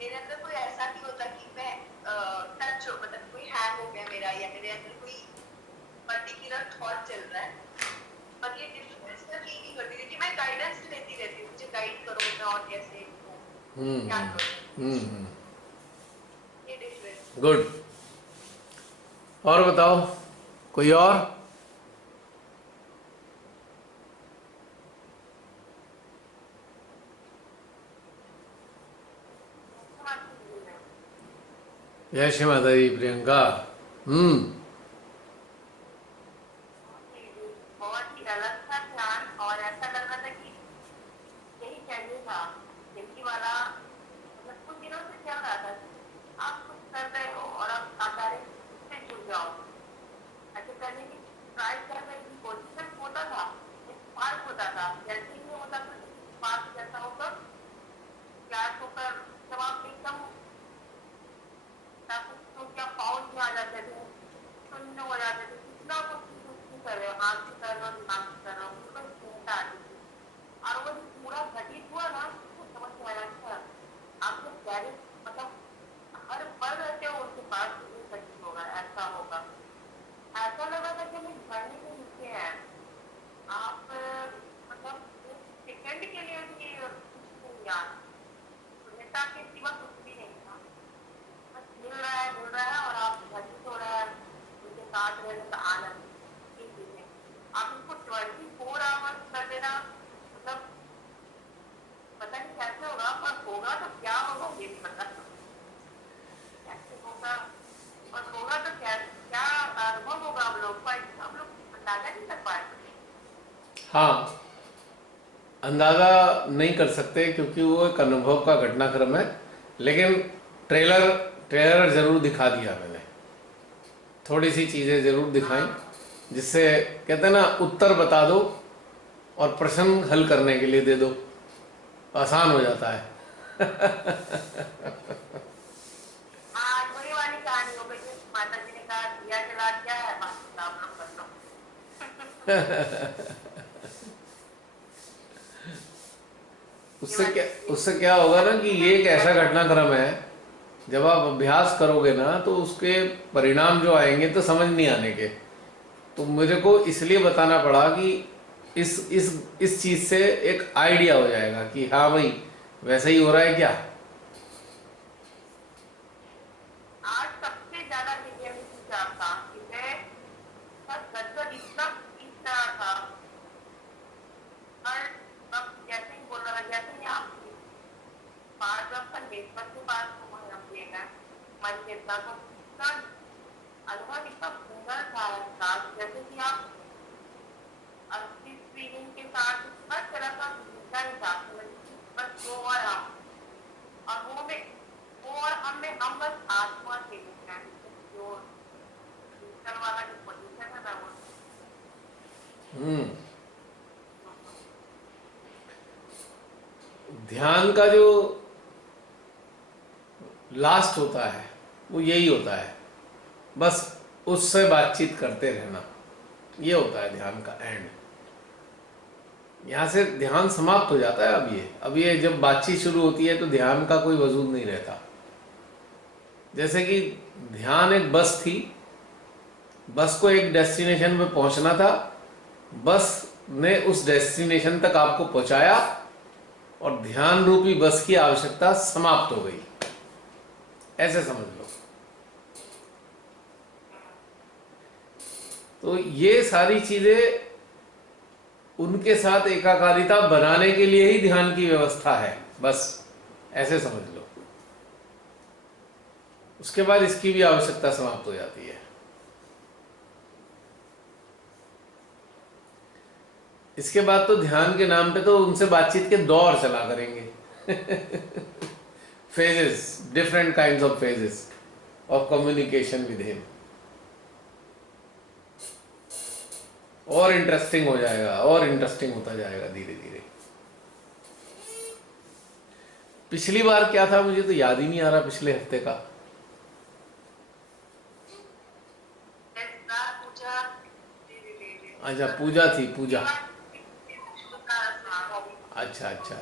मेरे अंदर कोई ऐसा नहीं होता कि मैं टच हो, मतलब कोई हैंग हो गया मेरा, या मेरे अंदर कोई पर्टिकुलर थॉट चल रहा है। पर ये डिफरेंस मैं फील नहीं करती, क्योंकि मैं गाइडेंस लेती रहती हूँ, मुझे गाइड करो मैं और कैसे क्या करूँ, ये डिफरेंस। गुड। और बताओ कोई और? जय श्री माता दी प्रियंका। बहुत ही अलग था ध्यान, और ऐसा लग रहा था कि यही चाहिए था, यही वाला। मतलब कुछ दिनों से चल रहा था, आप कुछ कर रहे हो और आप डायरेक्ट से जुड़ जाओ, ऐसे करने की ट्राई कर रहे की कोशिश होता था, स्पार्क होता था, जैसे ही होता था स्पार्क जैसा होकर फ्लैश होकर जब आप एकदम तो क्या फाउल में आ जाते थे, शून्य हो जाते थे, कितना कुछ कर रहे हो, हाथ से कर रहे हो, दिमाग से कर रहे हो, बिल्कुल चिंता आती थी। और वो जो पूरा घटित हुआ ना, तो समझ में आया अच्छा आप जब डायरेक्ट मतलब हर पल रहते हो उसके पास भी घटित होगा, ऐसा होगा। ऐसा लगा था कि हम झरने के नीचे हैं, आप मतलब एक सेकंड के लिए भी कुछ नहीं यार, शून्यता के सिवा कुछ भी नहीं था, बस मिल रहा है और आप घटित हो रहा है उनके साथ रहने का आनंद। ये चीजें आप इनको 24 आवर्स कर देना, मतलब पता नहीं कैसे होगा, पर होगा तो क्या होगा ये भी पता कैसे होगा, और होगा तो क्या क्या अनुभव होगा हम लोग का, हम लोग अंदाजा नहीं कर पाए। हाँ, अंदाज़ा नहीं कर सकते क्योंकि वो एक अनुभव का घटनाक्रम है, लेकिन ट्रेलर ट्रेलर ज़रूर दिखा दिया मैंने, थोड़ी सी चीज़ें ज़रूर दिखाई, जिससे कहते हैं ना उत्तर बता दो और प्रश्न हल करने के लिए दे दो, आसान हो जाता है। हाँ वही वाली कहानी हो गई, माता जी ने कहा दिया जला क्या है, बाकी तो आप लोग कर लो। उससे क्या होगा ना कि ये एक ऐसा घटनाक्रम है, जब आप अभ्यास करोगे ना तो उसके परिणाम जो आएंगे तो समझ नहीं आने के। तो मुझे को इसलिए बताना पड़ा कि इस चीज से एक आइडिया हो जाएगा कि हाँ भाई वैसा ही हो रहा है क्या। आज सबसे ज्यादा मीडिया में विचार था कि मैं बस गदगद इतना इस तरह था, और अब जैसे ही बोल रहा था, जैसे ही आप पांच वर्ष नेतृत्व के पास हम मन के साथ इतना अनुभव इतना सुंदर था, जैसे कि आप असली स्क्रीनिंग के साथ हर तरह का मिलता ही था, बस वो और हम, और वो और हम में हम बस आत्मा थे, जो दूसरा वाला जो पोजीशन है ना वो। ध्यान का जो लास्ट होता है वो यही होता है, बस उससे बातचीत करते रहना, ये होता है ध्यान का एंड। यहाँ से ध्यान समाप्त हो जाता है। अब ये जब बातचीत शुरू होती है तो ध्यान का कोई वजूद नहीं रहता। जैसे कि ध्यान एक बस थी, बस को एक डेस्टिनेशन पे पहुंचना था, बस ने उस डेस्टिनेशन तक आपको पहुंचाया और ध्यान रूपी बस की आवश्यकता समाप्त हो गई, ऐसे समझ लो। तो ये सारी चीजें उनके साथ एकाकारिता बनाने के लिए ही ध्यान की व्यवस्था है, बस ऐसे समझ लो। उसके बाद इसकी भी आवश्यकता समाप्त हो जाती है। इसके बाद तो ध्यान के नाम पे तो उनसे बातचीत के दौर चला करेंगे। Phases, different kinds of phases of communication with him, और इंटरेस्टिंग हो जाएगा, और इंटरेस्टिंग होता जाएगा धीरे धीरे। पिछली बार क्या था मुझे तो याद ही नहीं आ रहा, पिछले हफ्ते का। पूजा, अच्छा पूजा थी, पूजा। हाँ, अच्छा अच्छा अच्छा,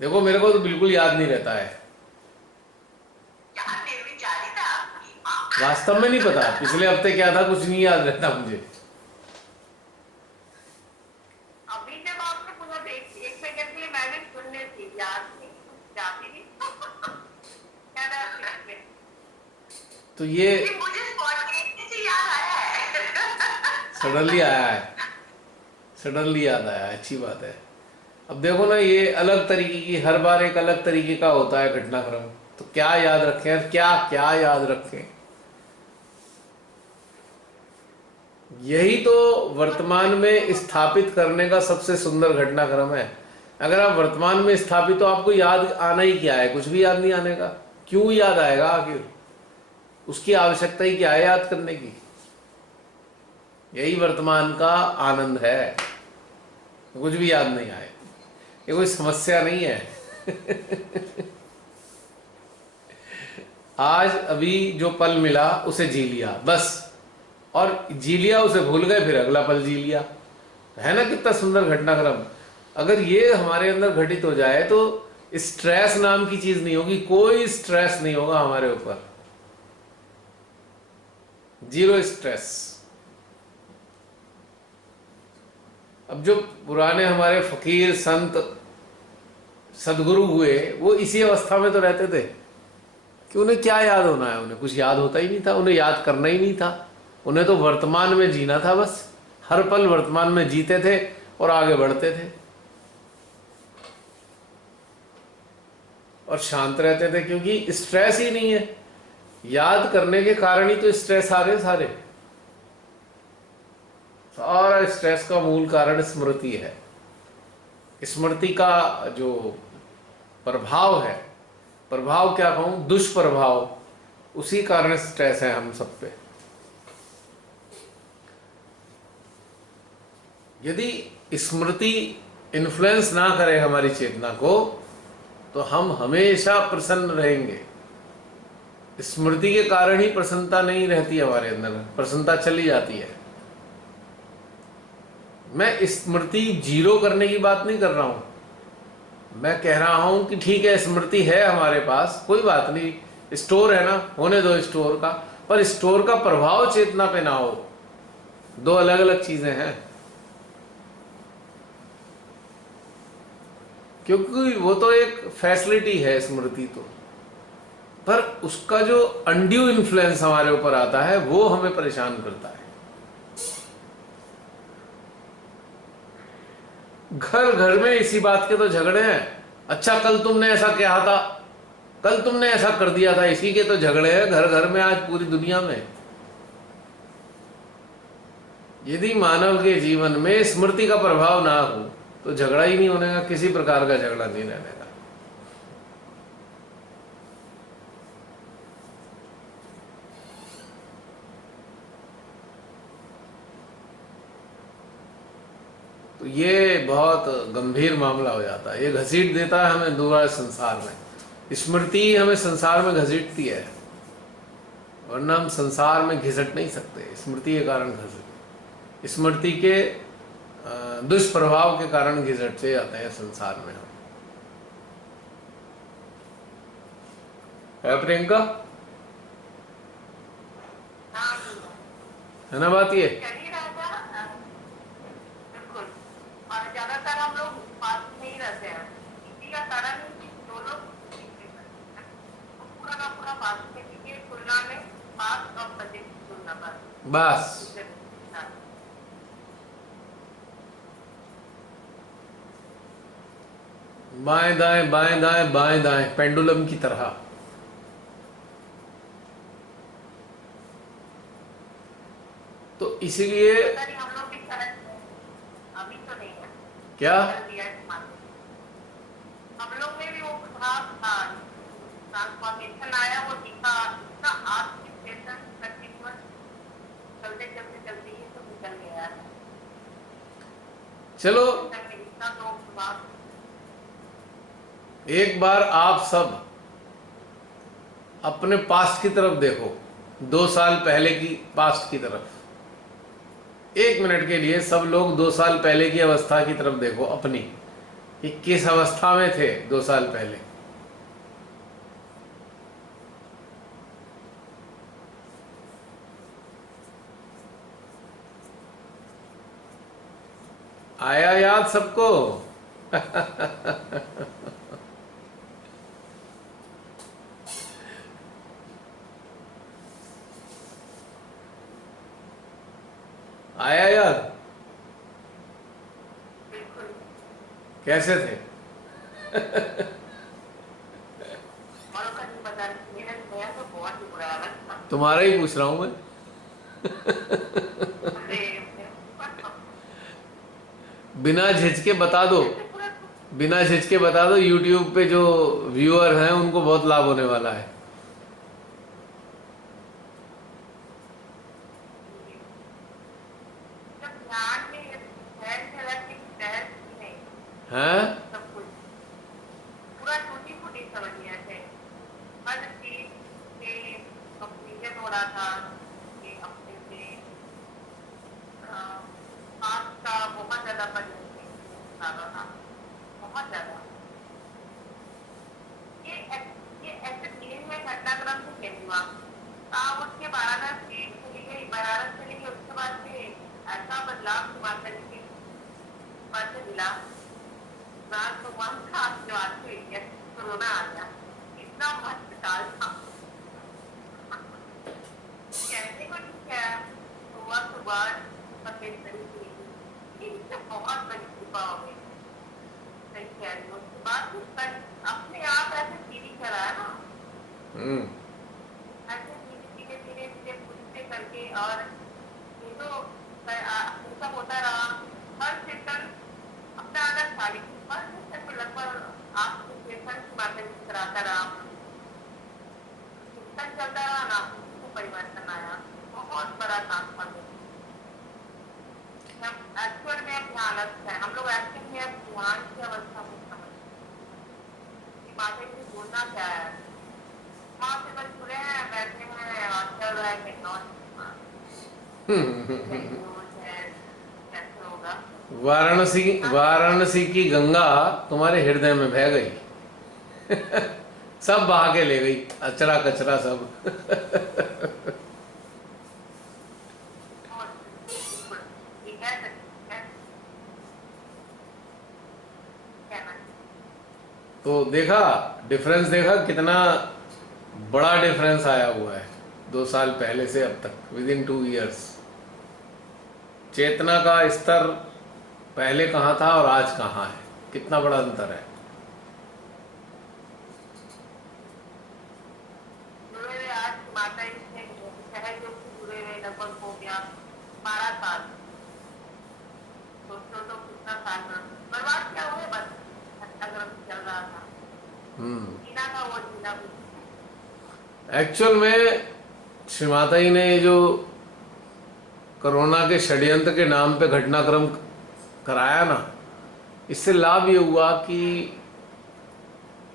देखो मेरे को तो बिल्कुल याद नहीं रहता है, यार मेरे भी जा रही था आपकी माँ। वास्तव में नहीं पता पिछले हफ्ते क्या था, कुछ नहीं याद रहता मुझे। अभी जब आपने पूरा एक सेकंड के लिए मैं भी सुनने थी, याद नहीं, कुछ जाती नहीं। क्या बात है? तो ये मुझे स्पॉन्टेनियसली से याद आया है। सडनली आया है, सडनली याद आया, अच्छी बात है। अब देखो ना, ये अलग तरीके की, हर बार एक अलग तरीके का होता है घटनाक्रम, तो क्या याद रखें और क्या क्या याद रखें, यही तो वर्तमान में स्थापित करने का सबसे सुंदर घटनाक्रम है। अगर आप वर्तमान में स्थापित, तो आपको याद आना ही क्या है, कुछ भी याद नहीं आने का। क्यों याद आएगा आखिर, उसकी आवश्यकता ही क्या है याद करने की। यही वर्तमान का आनंद है, कुछ भी याद नहीं आए, ये कोई समस्या नहीं है। आज अभी जो पल मिला उसे जी लिया बस, और जी लिया उसे भूल गए, फिर अगला पल जी लिया। है ना कितना सुंदर घटनाक्रम। अगर ये हमारे अंदर घटित हो जाए तो स्ट्रेस नाम की चीज नहीं होगी, कोई स्ट्रेस नहीं होगा हमारे ऊपर, जीरो स्ट्रेस। अब जो पुराने हमारे फकीर संत सदगुरु हुए, वो इसी अवस्था में तो रहते थे कि उन्हें क्या याद होना है, उन्हें कुछ याद होता ही नहीं था, उन्हें याद करना ही नहीं था, उन्हें तो वर्तमान में जीना था बस। हर पल वर्तमान में जीते थे और आगे बढ़ते थे और शांत रहते थे, क्योंकि स्ट्रेस ही नहीं है। याद करने के कारण ही तो स्ट्रेस आ रहे सारे, सारा स्ट्रेस का मूल कारण स्मृति है। स्मृति का जो प्रभाव है, प्रभाव क्या कहूं, दुष्प्रभाव, उसी कारण स्ट्रेस है हम सब पे। यदि स्मृति इन्फ्लुएंस ना करे हमारी चेतना को, तो हम हमेशा प्रसन्न रहेंगे। स्मृति के कारण ही प्रसन्नता नहीं रहती हमारे अंदर, प्रसन्नता चली जाती है। मैं स्मृति जीरो करने की बात नहीं कर रहा हूं, मैं कह रहा हूं कि ठीक है स्मृति है हमारे पास, कोई बात नहीं, स्टोर है ना, होने दो स्टोर का, पर स्टोर का प्रभाव चेतना पे ना हो, दो अलग अलग चीजें हैं। क्योंकि वो तो एक फैसिलिटी है स्मृति तो, पर उसका जो अनड्यू इन्फ्लुएंस हमारे ऊपर आता है वो हमें परेशान करता है। घर घर में इसी बात के तो झगड़े हैं। अच्छा कल तुमने ऐसा कहा था, कल तुमने ऐसा कर दिया था, इसी के तो झगड़े हैं घर घर में आज पूरी दुनिया में। यदि मानव के जीवन में स्मृति का प्रभाव ना हो तो झगड़ा ही नहीं होने का, किसी प्रकार का झगड़ा नहीं रहने का। तो ये बहुत गंभीर मामला हो जाता है, ये घसीट देता है हमें दूसरे संसार में। स्मृति हमें संसार में घसीटती है, वरना हम संसार में घिसट नहीं सकते, स्मृति के कारण घसीट, स्मृति के दुष्प्रभाव के कारण घिसटते जाते हैं संसार में हम। है प्रियंका, है ना बात ये? बिल्कुल, और ज्यादातर हम लोग पास नहीं रहते हैं, इसी का कारण है कि दो लोग पूरा का पूरा पास में की तुलना में पास और प्रेजेंट की तुलना पर बस बाएं दाएं बाएं दाएं बाएं दाएं, पेंडुलम की तरह। तो इसीलिए हम लोग भी अभी तो नहीं है क्या, हम लोग में भी वो ट्रांसफॉर्मेशन आया, वो दिखा इतना आत्मविश्लेषण कंटिन्यूअस चलते चलते चलते ही तो निकल गया है। चलो इतना तो बात, एक बार आप सब अपने पास्ट की तरफ देखो, 2 साल पहले की पास्ट की तरफ, 1 मिनट के लिए सब लोग 2 साल पहले की अवस्था की तरफ देखो अपनी, कि किस अवस्था में थे 2 साल पहले? आया याद सबको? आया याद? बिल्कुल। कैसे थे? और कहीं बता, मेरा नया तो बहुत ही बुरा हालत था। तुम्हारा ही पूछ रहा हूं मैं। अरे, बिना झिझके बता दो, ऐसे पूरा बिना झिझके बता दो, यूट्यूब पे जो व्यूअर हैं उनको बहुत लाभ होने वाला है। जब ध्यान में ध्यान से लग के ध्यान ही नहीं, हैं? सब कुछ पूरा टूटी फूटी समझ गया थे। हर चीज से कंफ्यूजन हो रहा था कि अपने से आज का बहुत ज्यादा परिवर्तन आ रहा था, बहुत ज्यादा। ये ये ऐसे दिन में घटनाक्रम से कैसे हुआ? उठ के वाराणसी चली गई, बनारस चली गई, उसके बाद से ऐसा बदलाव की माता जी के बाद से मिला। रात भगवान का आशीर्वाद से कोरोना आ गया, इतना मस्त काल था। कहने को नहीं क्या, सुबह सुबह सफेद तरीके की बहुत बड़ी कृपा हो गई। सही कह रही हूँ। उसके बाद फिर अपने आप ऐसे सीढ़ी चला है ना, हम्म। ऐसे धीरे धीरे धीरे धीरे पूछते करके, और ये तो सब होता रहा। हर सेशन अपना अलग था, लेकिन हर सेशन में लगभग आपको सेशन की बातें कराता रहा, कीर्तन चलता रहा ना, उसको परिवर्तन आया। बहुत बड़ा काम था। एक्चुअल में अब हालत है, हम लोग एक्चुअल में अब ध्यान की अवस्था को समझ कि बातें से बोलना क्या है। वहाँ से बस जुड़े हैं, बैठे हैं और चल रहा है कैसे होगा। वाराणसी, वाराणसी की गंगा तुम्हारे हृदय में बह गई। सब बहा के ले गई, अचरा कचरा सब। और बिल्कुल ये कह सकते हैं, कहना तो देखा डिफरेंस, देखा कितना बड़ा डिफरेंस आया हुआ है 2 साल पहले से अब तक, विद इन 2 years। चेतना का स्तर पहले कहाँ था और आज कहाँ है, कितना बड़ा अंतर है। जुड़े हुए आज माता जी से सहज रूप से जुड़े हुए लगभग हो गया 12 साल। सोचो तो कितना साल बर्बाद क्या हुए, बस घटनाक्रम चल रहा था। जीना था वो जीना भी। एक्चुअल में श्री माता जी ने जो कोरोना के षड्यंत्र के नाम पे घटनाक्रम कराया ना, इससे लाभ ये हुआ कि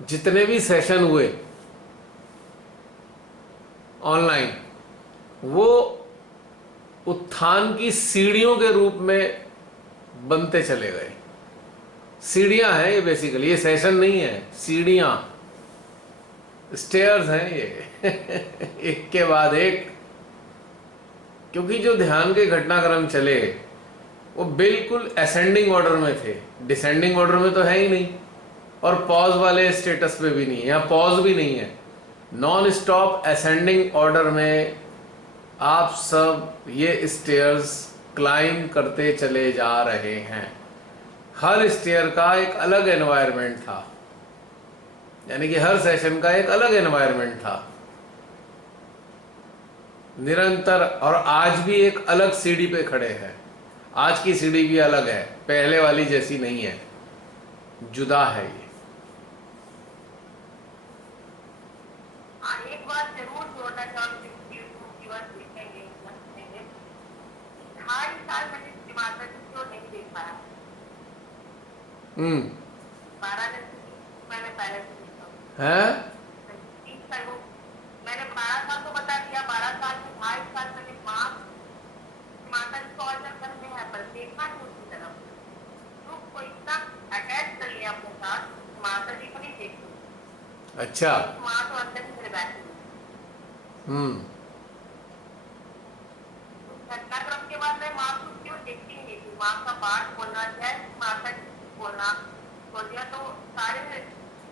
जितने भी सेशन हुए ऑनलाइन, वो उत्थान की सीढ़ियों के रूप में बनते चले गए। सीढ़ियां हैं ये, बेसिकली ये सेशन नहीं है, सीढ़ियां, स्टेयर्स हैं ये। एक के बाद एक। क्योंकि जो ध्यान के घटनाक्रम चले वो बिल्कुल असेंडिंग ऑर्डर में थे, डिसेंडिंग ऑर्डर में तो है ही नहीं, और पॉज वाले स्टेटस पे भी नहीं है, या पॉज भी नहीं है, नॉन स्टॉप असेंडिंग ऑर्डर में आप सब ये स्टेयर्स क्लाइंब करते चले जा रहे हैं। हर स्टेयर का एक अलग एनवायरनमेंट था, यानी कि हर सेशन का एक अलग एनवायरनमेंट था निरंतर, और आज भी एक अलग सीढ़ी पे खड़े हैं। आज की सीढ़ी भी अलग है, पहले वाली जैसी नहीं है, जुदा है ये। एक बात जरूर जोड़ना चाहूंगी की बात देखेंगे, 2.5 साल मैंने माता जी को नहीं देख पाया। वाराणसी मैंने पहले से देखा है। 3 साल वो मैंने 12 साल तो बता दिया, 12 साल में 2.5 साल मैंने माता जी को और जब करने हैं पर देखा नहीं उसकी तरफ। ग्रुप को इतना अटैच कर लिया अपने साथ, माता जी को नहीं देखती। अच्छा। माँ तो अंदर ही मेरे बैठी हुई। हम्म। घटनाक्रम के बाद मैं माँ को क्यों देखती ही नहीं थी। माँ का पाठ बोलना चाहे माता जी बोलना बोल दिया तो सारे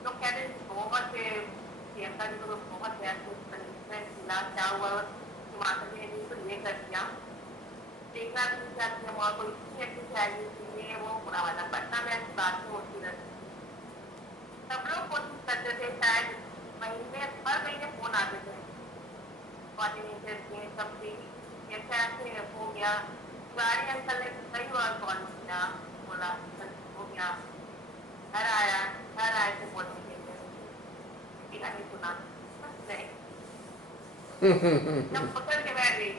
लोग कह रहे बहुत प्रियंका जी को बहुत मिला, क्या हुआ माता जी ने तो ये कर दिया। देखना भी नहीं चाहती है माँ को, इतनी अच्छी चाहिए ये वो पूरा वाला पटना में ऐसी बातें होती रहती। सब लोग कोशिश करते थे, शायद हर महीने फोन आते थे कोऑर्डिनेटर के सब भी कैसे ऐसे हो गया। गाड़ी अंकल ने कई बार कॉल किया, बोला हो गया, घर आए थे बोलने के लिए, लेकिन नहीं सुना। नहीं जब पकड़ के बैठ गई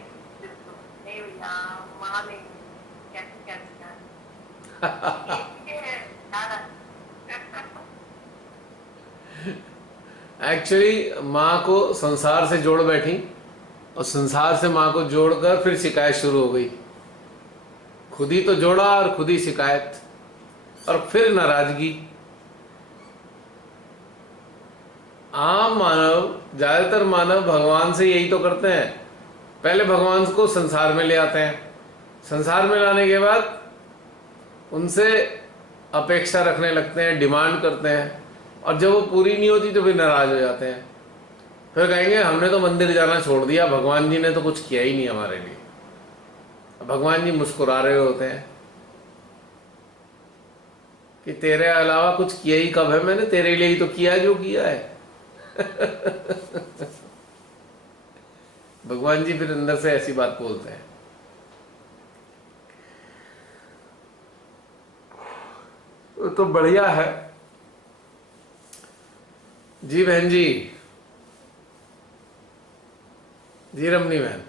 नहीं भैया माँ ने कैसे क्या किया एक्चुअली माँ को संसार से जोड़ बैठी और संसार से माँ को जोड़कर फिर शिकायत शुरू हो गई। खुद ही तो जोड़ा और खुद ही शिकायत और फिर नाराजगी। आम मानव, ज्यादातर मानव भगवान से यही तो करते हैं, पहले भगवान को संसार में ले आते हैं, संसार में लाने के बाद उनसे अपेक्षा रखने लगते हैं, डिमांड करते हैं, और जब वो पूरी नहीं होती तो फिर नाराज हो जाते हैं। फिर कहेंगे हमने तो मंदिर जाना छोड़ दिया, भगवान जी ने तो कुछ किया ही नहीं हमारे लिए। भगवान जी मुस्कुरा रहे होते हैं कि तेरे अलावा कुछ किया ही कब है, मैंने तेरे लिए ही तो किया जो किया है। भगवान जी फिर अंदर से ऐसी बात बोलते हैं। तो बढ़िया है जी बहन जी। जी रमनी बहन,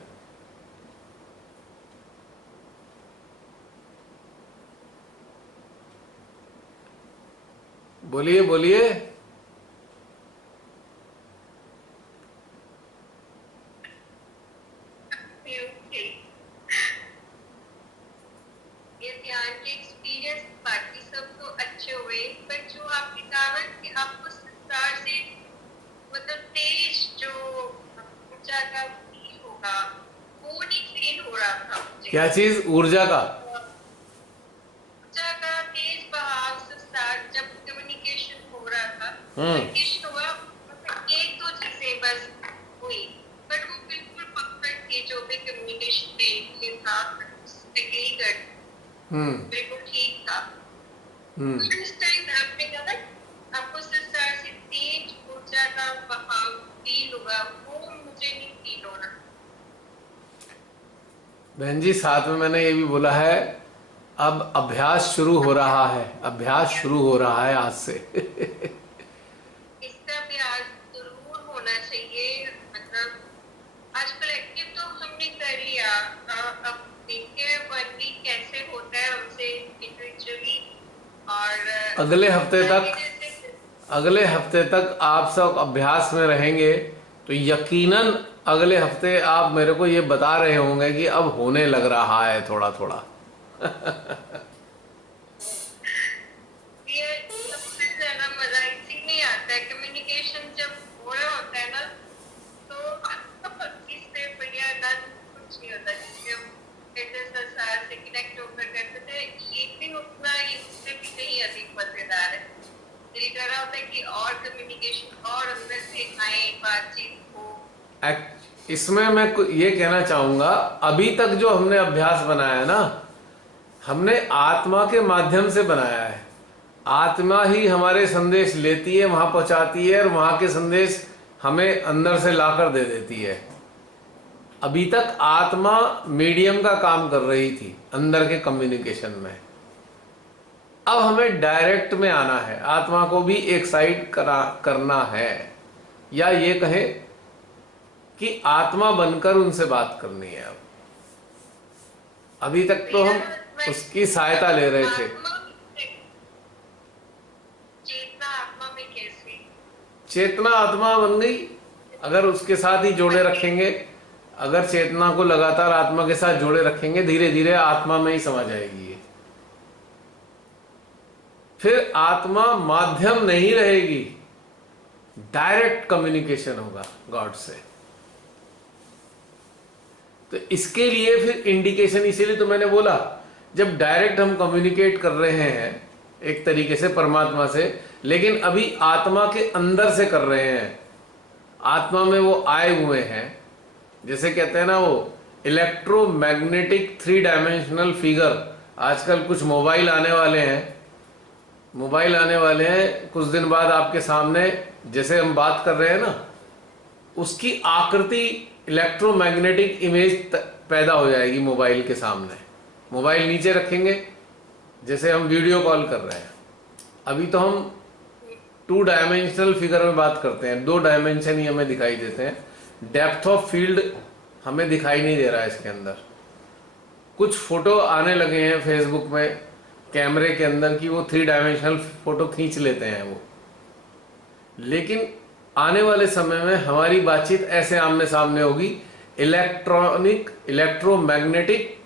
बोलिए बोलिए। ये ध्यान के एक्सपीरियंस बाकी सब तो अच्छे हुए, पर जो आपने कहा कि आपको संसार से मतलब तेज जो ऊर्जा का फील होगा वो नहीं फील हो रहा था मुझे। क्या चीज? ऊर्जा का? ऊर्जा का तेज बहाव संसार जब कम्युनिकेशन हो रहा था, कम्युनिकेशन हुआ मतलब एक दो चीजें बस हुई, बट वो बिल्कुल परफेक्ट थी जो भी कम्युनिकेशन में था, बिल्कुल ठीक था। इस टाइम आपने कहा आपको संसार से तेज ऊर्जा का बहाव फील होगा, वो मुझे नहीं फील हो रहा। बहन जी साथ में मैंने ये भी बोला है, अब अभ्यास शुरू हो रहा है, अभ्यास शुरू हो रहा है आज से। इसका अभ्यास जरूर होना चाहिए। मतलब आज कलेक्टिव तो हमने कर लिया, अब देखिए 1 वीक कैसे होता है हमसे इंडिविजुअली, और अगले हफ्ते तक आप सब अभ्यास में रहेंगे तो यकीनन अगले हफ्ते आप मेरे को ये बता रहे होंगे कि अब होने लग रहा है थोड़ा थोड़ा। ये सबसे ज्यादा मजा इसी में आता है, कम्युनिकेशन जब हो रहा होता है ना तो इससे बढ़िया कुछ नहीं होता। संसार से कनेक्ट होकर करते थे, ये भी उतना ही उससे भी कहीं अधिक मजेदार है। दिल कर रहा होता है कि और कम्युनिकेशन और अंदर से आए, बातचीत हो। इसमें मैं ये कहना चाहूंगा, अभी तक जो हमने अभ्यास बनाया ना, हमने आत्मा के माध्यम से बनाया है। आत्मा ही हमारे संदेश लेती है, वहां पहुंचाती है, और वहां के संदेश हमें अंदर से लाकर दे देती है। अभी तक आत्मा मीडियम का काम कर रही थी अंदर के कम्युनिकेशन में। अब हमें डायरेक्ट में आना है, आत्मा को भी एक साइड करना है, या ये कहें कि आत्मा बनकर उनसे बात करनी है। अब अभी तक तो हम उसकी सहायता ले रहे थे। चेतना आत्मा में कैसे? चेतना आत्मा बन गई अगर उसके साथ ही जोड़े रखेंगे। अगर चेतना को लगातार आत्मा के साथ जोड़े रखेंगे, धीरे धीरे आत्मा में ही समा जाएगी ये। फिर आत्मा माध्यम नहीं रहेगी, डायरेक्ट कम्युनिकेशन होगा गॉड से। तो इसके लिए फिर इंडिकेशन, इसीलिए तो मैंने बोला जब डायरेक्ट हम कम्युनिकेट कर रहे हैं एक तरीके से परमात्मा से, लेकिन अभी आत्मा के अंदर से कर रहे हैं, आत्मा में वो आए हुए हैं। जैसे कहते हैं ना वो इलेक्ट्रोमैग्नेटिक 3 डायमेंशनल फिगर, आजकल कुछ मोबाइल आने वाले हैं, कुछ दिन बाद आपके सामने, जैसे हम बात कर रहे हैं ना, उसकी आकृति इलेक्ट्रोमैग्नेटिक इमेज पैदा हो जाएगी मोबाइल के सामने। मोबाइल नीचे रखेंगे, जैसे हम वीडियो कॉल कर रहे हैं, अभी तो हम 2 डायमेंशनल फिगर में बात करते हैं, 2 डायमेंशन ही हमें दिखाई देते हैं, डेप्थ ऑफ फील्ड हमें दिखाई नहीं दे रहा है इसके अंदर। कुछ फोटो आने लगे हैं फेसबुक में कैमरे के अंदर कि वो 3 डायमेंशनल फोटो खींच लेते हैं वो, लेकिन आने वाले समय में हमारी बातचीत ऐसे आमने सामने होगी, इलेक्ट्रोमैग्नेटिक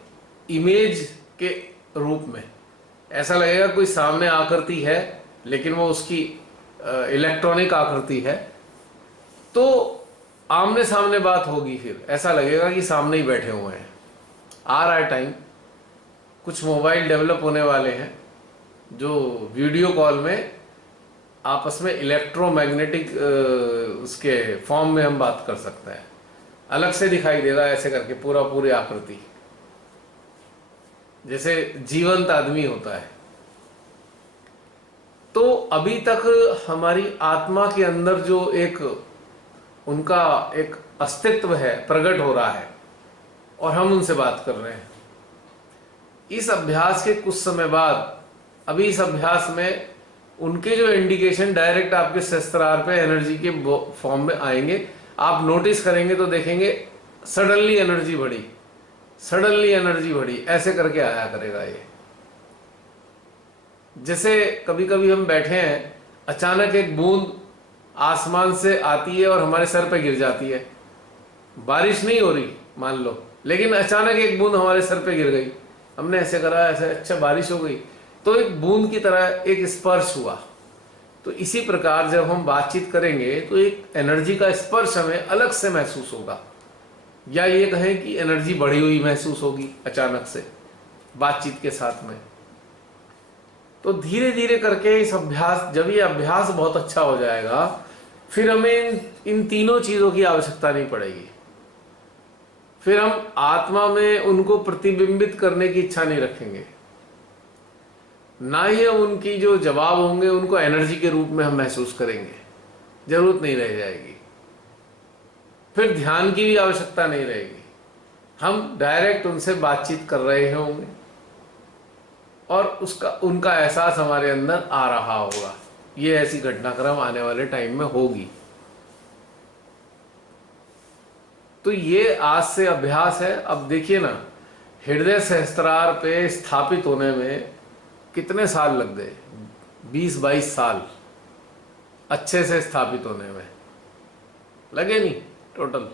इमेज के रूप में। ऐसा लगेगा कोई सामने आकृति है, लेकिन वो उसकी इलेक्ट्रॉनिक आकृति है, तो आमने सामने बात होगी, फिर ऐसा लगेगा कि सामने ही बैठे हुए हैं। आ रहा है टाइम, कुछ मोबाइल डेवलप होने वाले हैं जो वीडियो कॉल में आपस में इलेक्ट्रोमैग्नेटिक उसके फॉर्म में हम बात कर सकते हैं, अलग से दिखाई देगा ऐसे करके पूरी आकृति, जैसे जीवंत आदमी होता है। तो अभी तक हमारी आत्मा के अंदर जो एक उनका एक अस्तित्व है प्रकट हो रहा है और हम उनसे बात कर रहे हैं। इस अभ्यास के कुछ समय बाद, अभी इस अभ्यास में उनके जो इंडिकेशन डायरेक्ट आपके सहस्त्रार पे एनर्जी के फॉर्म में आएंगे। आप नोटिस करेंगे तो देखेंगे सडनली एनर्जी बढ़ी, ऐसे करके आया करेगा ये। जैसे कभी कभी हम बैठे हैं, अचानक एक बूंद आसमान से आती है और हमारे सर पे गिर जाती है, बारिश नहीं हो रही मान लो, लेकिन अचानक एक बूंद हमारे सर पे गिर गई, हमने ऐसे करा, ऐसे अच्छा बारिश हो गई, तो एक बूंद की तरह एक स्पर्श हुआ। तो इसी प्रकार जब हम बातचीत करेंगे तो एक एनर्जी का स्पर्श हमें अलग से महसूस होगा, या ये कहें कि एनर्जी बढ़ी हुई महसूस होगी अचानक से बातचीत के साथ में। तो धीरे धीरे करके इस अभ्यास, जब ये अभ्यास बहुत अच्छा हो जाएगा, फिर हमें इन तीनों चीजों की आवश्यकता नहीं पड़ेगी। फिर हम आत्मा में उनको प्रतिबिंबित करने की इच्छा नहीं रखेंगे, ना ही हम उनकी जो जवाब होंगे उनको एनर्जी के रूप में हम महसूस करेंगे, जरूरत नहीं रह जाएगी। फिर ध्यान की भी आवश्यकता नहीं रहेगी, हम डायरेक्ट उनसे बातचीत कर रहे होंगे और उनका एहसास हमारे अंदर आ रहा होगा। ये ऐसी घटनाक्रम आने वाले टाइम में होगी। तो ये आज से अभ्यास है। अब देखिए ना, हृदय सहस्त्रार पे स्थापित होने में कितने साल लग गए, 20-22 साल अच्छे से स्थापित होने में लगे नहीं टोटल।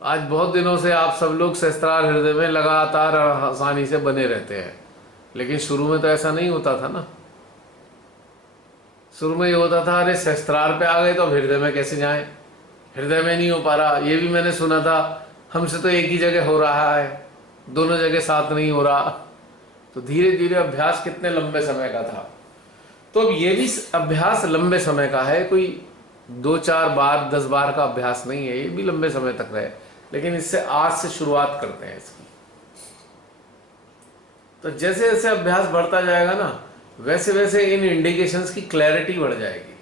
आज बहुत दिनों से आप सब लोग सहस्त्रार हृदय में लगातार आसानी से बने रहते हैं, लेकिन शुरू में तो ऐसा नहीं होता था ना। शुरू में ये होता था, अरे सहस्त्रार पे आ गए तो अब हृदय में कैसे जाएं, हृदय में नहीं हो पा रहा। ये भी मैंने सुना था, हमसे तो एक ही जगह हो रहा है, दोनों जगह साथ नहीं हो रहा। तो धीरे धीरे अभ्यास कितने लंबे समय का था। तो अब ये भी अभ्यास लंबे समय का है, कोई 2-4 बार 10 बार का अभ्यास नहीं है, ये भी लंबे समय तक रहे। लेकिन इससे आज से शुरुआत करते हैं इसकी। तो जैसे जैसे अभ्यास बढ़ता जाएगा ना, वैसे वैसे इन इंडिकेशंस की क्लैरिटी बढ़ जाएगी।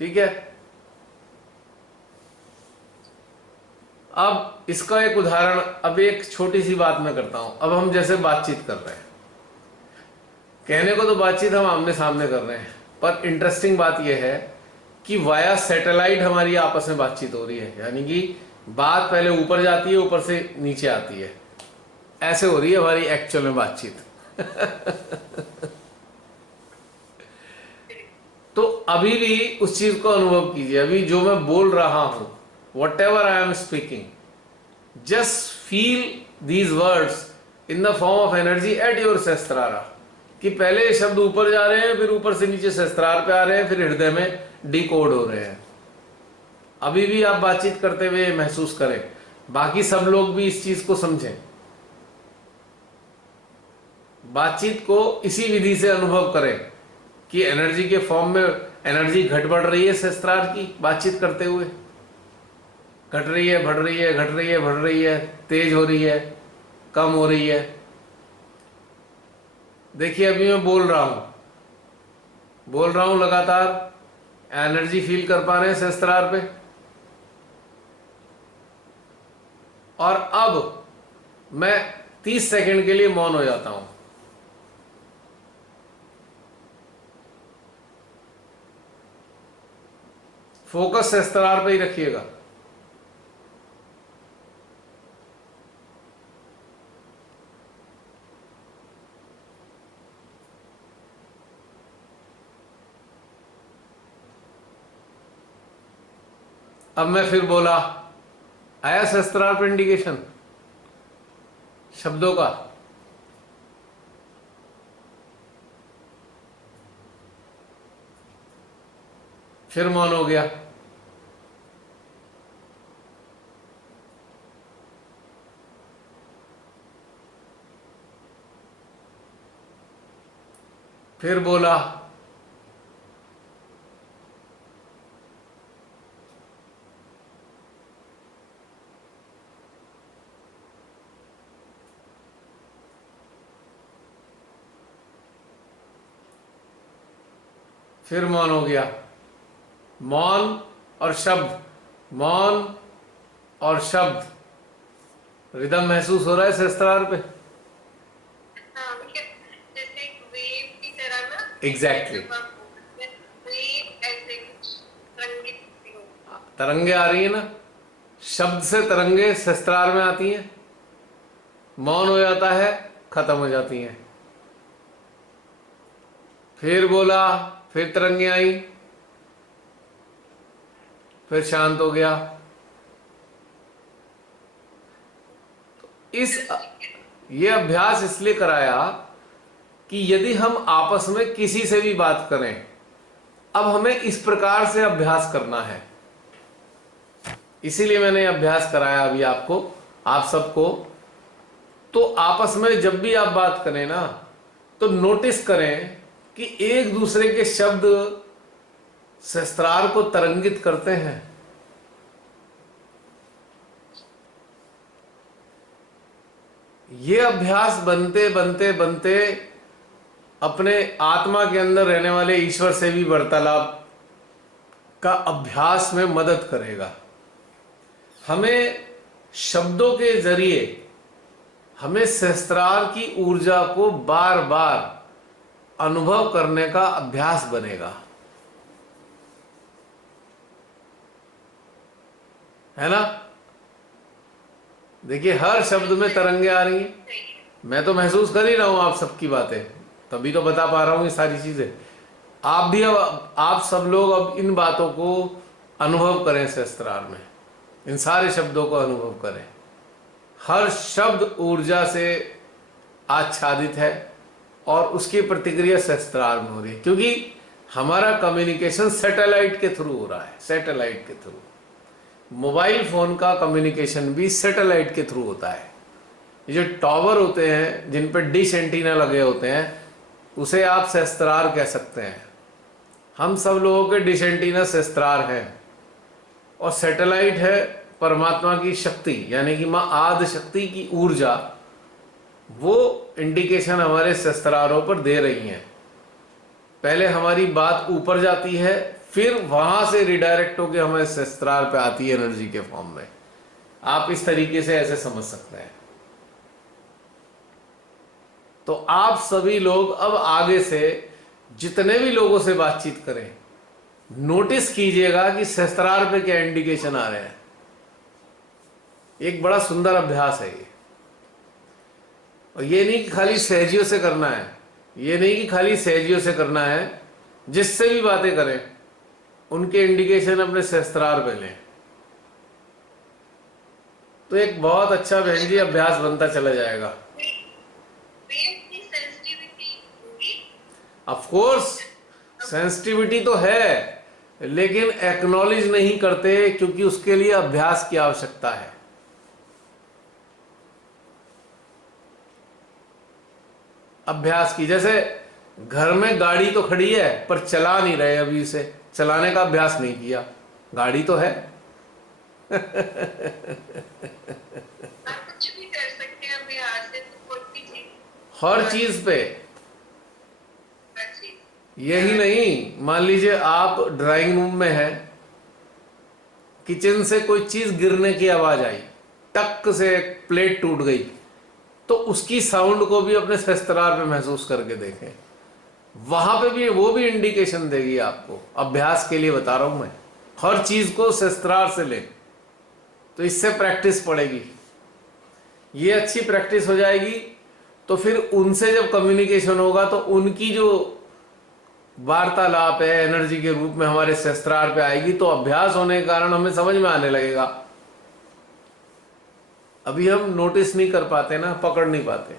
ठीक है। अब इसका एक उदाहरण, अब एक छोटी सी बात मैं करता हूं। अब हम जैसे बातचीत कर रहे हैं, कहने को तो बातचीत हम आमने सामने कर रहे हैं, पर इंटरेस्टिंग बात यह है कि वाया सैटेलाइट हमारी आपस में बातचीत हो रही है। यानी कि बात पहले ऊपर जाती है, ऊपर से नीचे आती है, ऐसे हो रही है हमारी एक्चुअल में बातचीत। तो अभी भी उस चीज को अनुभव कीजिए। अभी जो मैं बोल रहा हूं, whatever I am speaking, just feel these words in the form of energy at your Sahasrara, कि पहले ये शब्द ऊपर जा रहे हैं, फिर ऊपर से नीचे सहस्त्रार पे आ रहे हैं, फिर हृदय में डिकोड हो रहे हैं। अभी भी आप बातचीत करते हुए महसूस करें, बाकी सब लोग भी इस चीज को समझें। बातचीत को इसी विधि से अनुभव करें कि एनर्जी के फॉर्म में एनर्जी घट बढ़ रही है सहस्त्रार की, बातचीत करते हुए घट रही है, बढ़ रही है, घट रही है, बढ़ रही है, तेज हो रही है, कम हो रही है। देखिए अभी मैं बोल रहा हूं लगातार, एनर्जी फील कर पा रहे हैं सहस्त्रार पे। और अब मैं 30 सेकंड के लिए मौन हो जाता हूं। फोकस सहस्त्रार पे ही रखिएगा। अब मैं फिर बोला, आया सहस्त्रार पे इंडिकेशन शब्दों का? फिर मौन हो गया। फिर बोला, फिर मौन हो गया। मौन और शब्द, मौन और शब्द, रिदम महसूस हो रहा है सहस्त्रार पे? हाँ, मतलब जैसे एक वेव की तरह ना। एग्जैक्टली। वेव ऐसे कुछ रंगित सी हो। तरंगे आ रही है ना, शब्द से तरंगे सहस्त्रार में आती हैं, मौन हो जाता है, खत्म हो जाती हैं। फिर बोला, फिर तरंगे आई, फिर शांत हो गया। ये अभ्यास इसलिए कराया कि यदि हम आपस में किसी से भी बात करें, अब हमें इस प्रकार से अभ्यास करना है। इसीलिए मैंने अभ्यास कराया अभी आपको, आप सबको। तो आपस में जब भी आप बात करें ना, तो नोटिस करें कि एक दूसरे के शब्द सहस्त्रार को तरंगित करते हैं। ये अभ्यास बनते बनते बनते अपने आत्मा के अंदर रहने वाले ईश्वर से भी वार्तालाप का अभ्यास में मदद करेगा। हमें शब्दों के जरिए हमें सहस्त्रार की ऊर्जा को बार बार अनुभव करने का अभ्यास बनेगा, है ना? देखिए हर शब्द में तरंगे आ रही हैं। मैं तो महसूस कर ही रहा हूं आप सबकी बातें, तभी तो बता पा रहा हूं ये सारी चीजें। आप भी, अब आप सब लोग अब इन बातों को अनुभव करें सहस्त्रार में, इन सारे शब्दों को अनुभव करें। हर शब्द ऊर्जा से आच्छादित है और उसकी प्रतिक्रिया सहस्त्रार में हो रही है, क्योंकि हमारा कम्युनिकेशन सैटेलाइट के थ्रू हो रहा है। सैटेलाइट के थ्रू, मोबाइल फोन का कम्युनिकेशन भी सैटेलाइट के थ्रू होता है। ये जो टावर होते हैं जिन पर डिश एंटीना लगे होते हैं, उसे आप सहस्त्रार कह सकते हैं। हम सब लोगों के डिश एंटीना सहस्त्रार है, और सैटेलाइट है परमात्मा की शक्ति, यानी कि मां आदि शक्ति की ऊर्जा। वो इंडिकेशन हमारे सहस्त्रारों पर दे रही हैं। पहले हमारी बात ऊपर जाती है, फिर वहां से रिडायरेक्ट होकर हमारे सहस्त्रार पे आती है एनर्जी के फॉर्म में। आप इस तरीके से ऐसे समझ सकते हैं। तो आप सभी लोग अब आगे से जितने भी लोगों से बातचीत करें, नोटिस कीजिएगा कि सहस्त्रार पे क्या इंडिकेशन आ रहे हैं। एक बड़ा सुंदर अभ्यास है ये। और ये नहीं कि खाली सहजियों से करना है, ये नहीं कि खाली सहजियों से करना है, जिससे भी बातें करें उनके इंडिकेशन अपने सहस्त्रार पे लें। तो एक बहुत अच्छा बहन जी अभ्यास बनता चला जाएगा। वेव की सेंसिटिविटी होगी। ऑफ कोर्स सेंसिटिविटी तो है, लेकिन एक्नॉलेज नहीं करते क्योंकि उसके लिए अभ्यास की आवश्यकता है। अभ्यास की, जैसे घर में गाड़ी तो खड़ी है पर चला नहीं रहे, अभी इसे चलाने का अभ्यास नहीं किया, गाड़ी तो है। आप कुछ भी कर सकते हैं अभ्यास से, तो कोई भी चीज, हर चीज पे। हर चीज। यही नहीं, मान लीजिए आप ड्राइंग रूम में हैं, किचन से कोई चीज गिरने की आवाज आई, टक से प्लेट टूट गई, तो उसकी साउंड को भी अपने सहस्त्रार पे महसूस करके देखें, वहां पे भी वो भी इंडिकेशन देगी आपको। अभ्यास के लिए बता रहा हूं मैं, हर चीज को सहस्त्रार से ले, तो इससे प्रैक्टिस पड़ेगी। ये अच्छी प्रैक्टिस हो जाएगी तो फिर उनसे जब कम्युनिकेशन होगा तो उनकी जो वार्तालाप है एनर्जी के रूप में हमारे सहस्त्रार पे आएगी, तो अभ्यास होने के कारण हमें समझ में आने लगेगा। अभी हम नोटिस नहीं कर पाते ना, पकड़ नहीं पाते।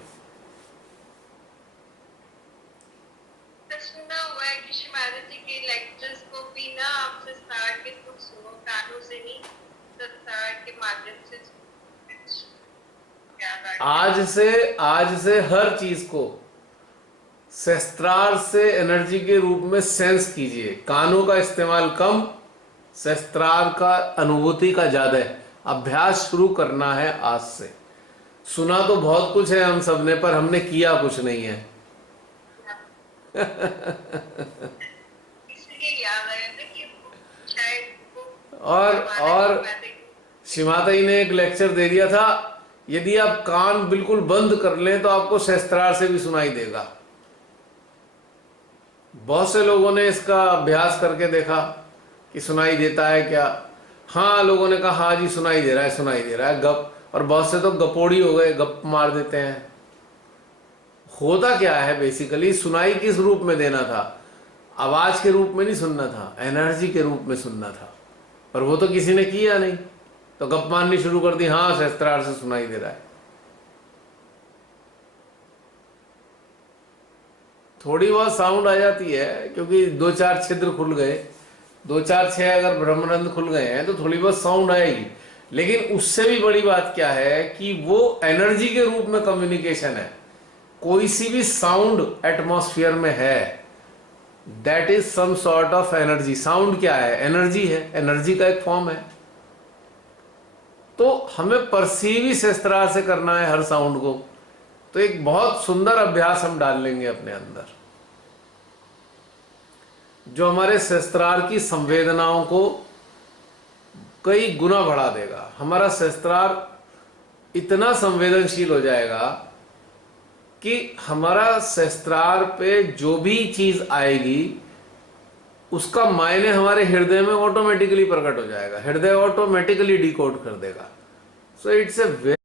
सुना हुआ है कि शिमारू जी के लेक्चर्स को भी ना आप संस्कार के थ्रू सुनो, कानों से नहीं, संस्कार के माध्यम से आज से हर चीज को सहस्त्रार से एनर्जी के रूप में सेंस कीजिए। कानों का इस्तेमाल कम, सहस्त्रार का अनुभूति का ज्यादा है। अभ्यास शुरू करना है आज से। सुना तो बहुत कुछ है हम सबने, पर हमने किया कुछ नहीं है। इसलिए याद आया था कि शायद वो और शिमाताई ने एक लेक्चर दे दिया था, यदि आप कान बिल्कुल बंद कर लें तो आपको सहस्त्रार से भी सुनाई देगा। बहुत से लोगों ने इसका अभ्यास करके देखा कि सुनाई देता है क्या। हाँ, लोगों ने कहा हाँ जी सुनाई दे रहा है, सुनाई दे रहा है, गप। और बहुत से तो गपोड़ी हो गए, गप मार देते हैं। होता क्या है बेसिकली, सुनाई किस रूप में देना था? आवाज के रूप में नहीं सुनना था, एनर्जी के रूप में सुनना था। पर वो तो किसी ने किया नहीं, तो गप मारनी शुरू कर दी, हाँ सहस्त्रार से सुनाई दे रहा है। थोड़ी बहुत साउंड आ जाती है क्योंकि 2-4 छिद्र खुल गए, 2-4-6 अगर ब्रह्मरंध्र खुल गए हैं तो थोड़ी बहुत साउंड आएगी। लेकिन उससे भी बड़ी बात क्या है कि वो एनर्जी के रूप में कम्युनिकेशन है। कोई सी भी साउंड एटमॉस्फेयर में है, that is some sort of energy. Sound क्या है? एनर्जी है, एनर्जी का एक फॉर्म है। तो हमें परसीव ही सहस्त्रार से करना है हर साउंड को। तो एक बहुत सुंदर अभ्यास हम डाल लेंगे अपने अंदर, जो हमारे सहस्त्रार की संवेदनाओं को कई गुना बढ़ा देगा। हमारा सहस्त्रार इतना संवेदनशील हो जाएगा कि हमारा सहस्त्रार पे जो भी चीज आएगी उसका मायने हमारे हृदय में ऑटोमेटिकली प्रकट हो जाएगा। हृदय ऑटोमेटिकली डिकोड कर देगा। So it's a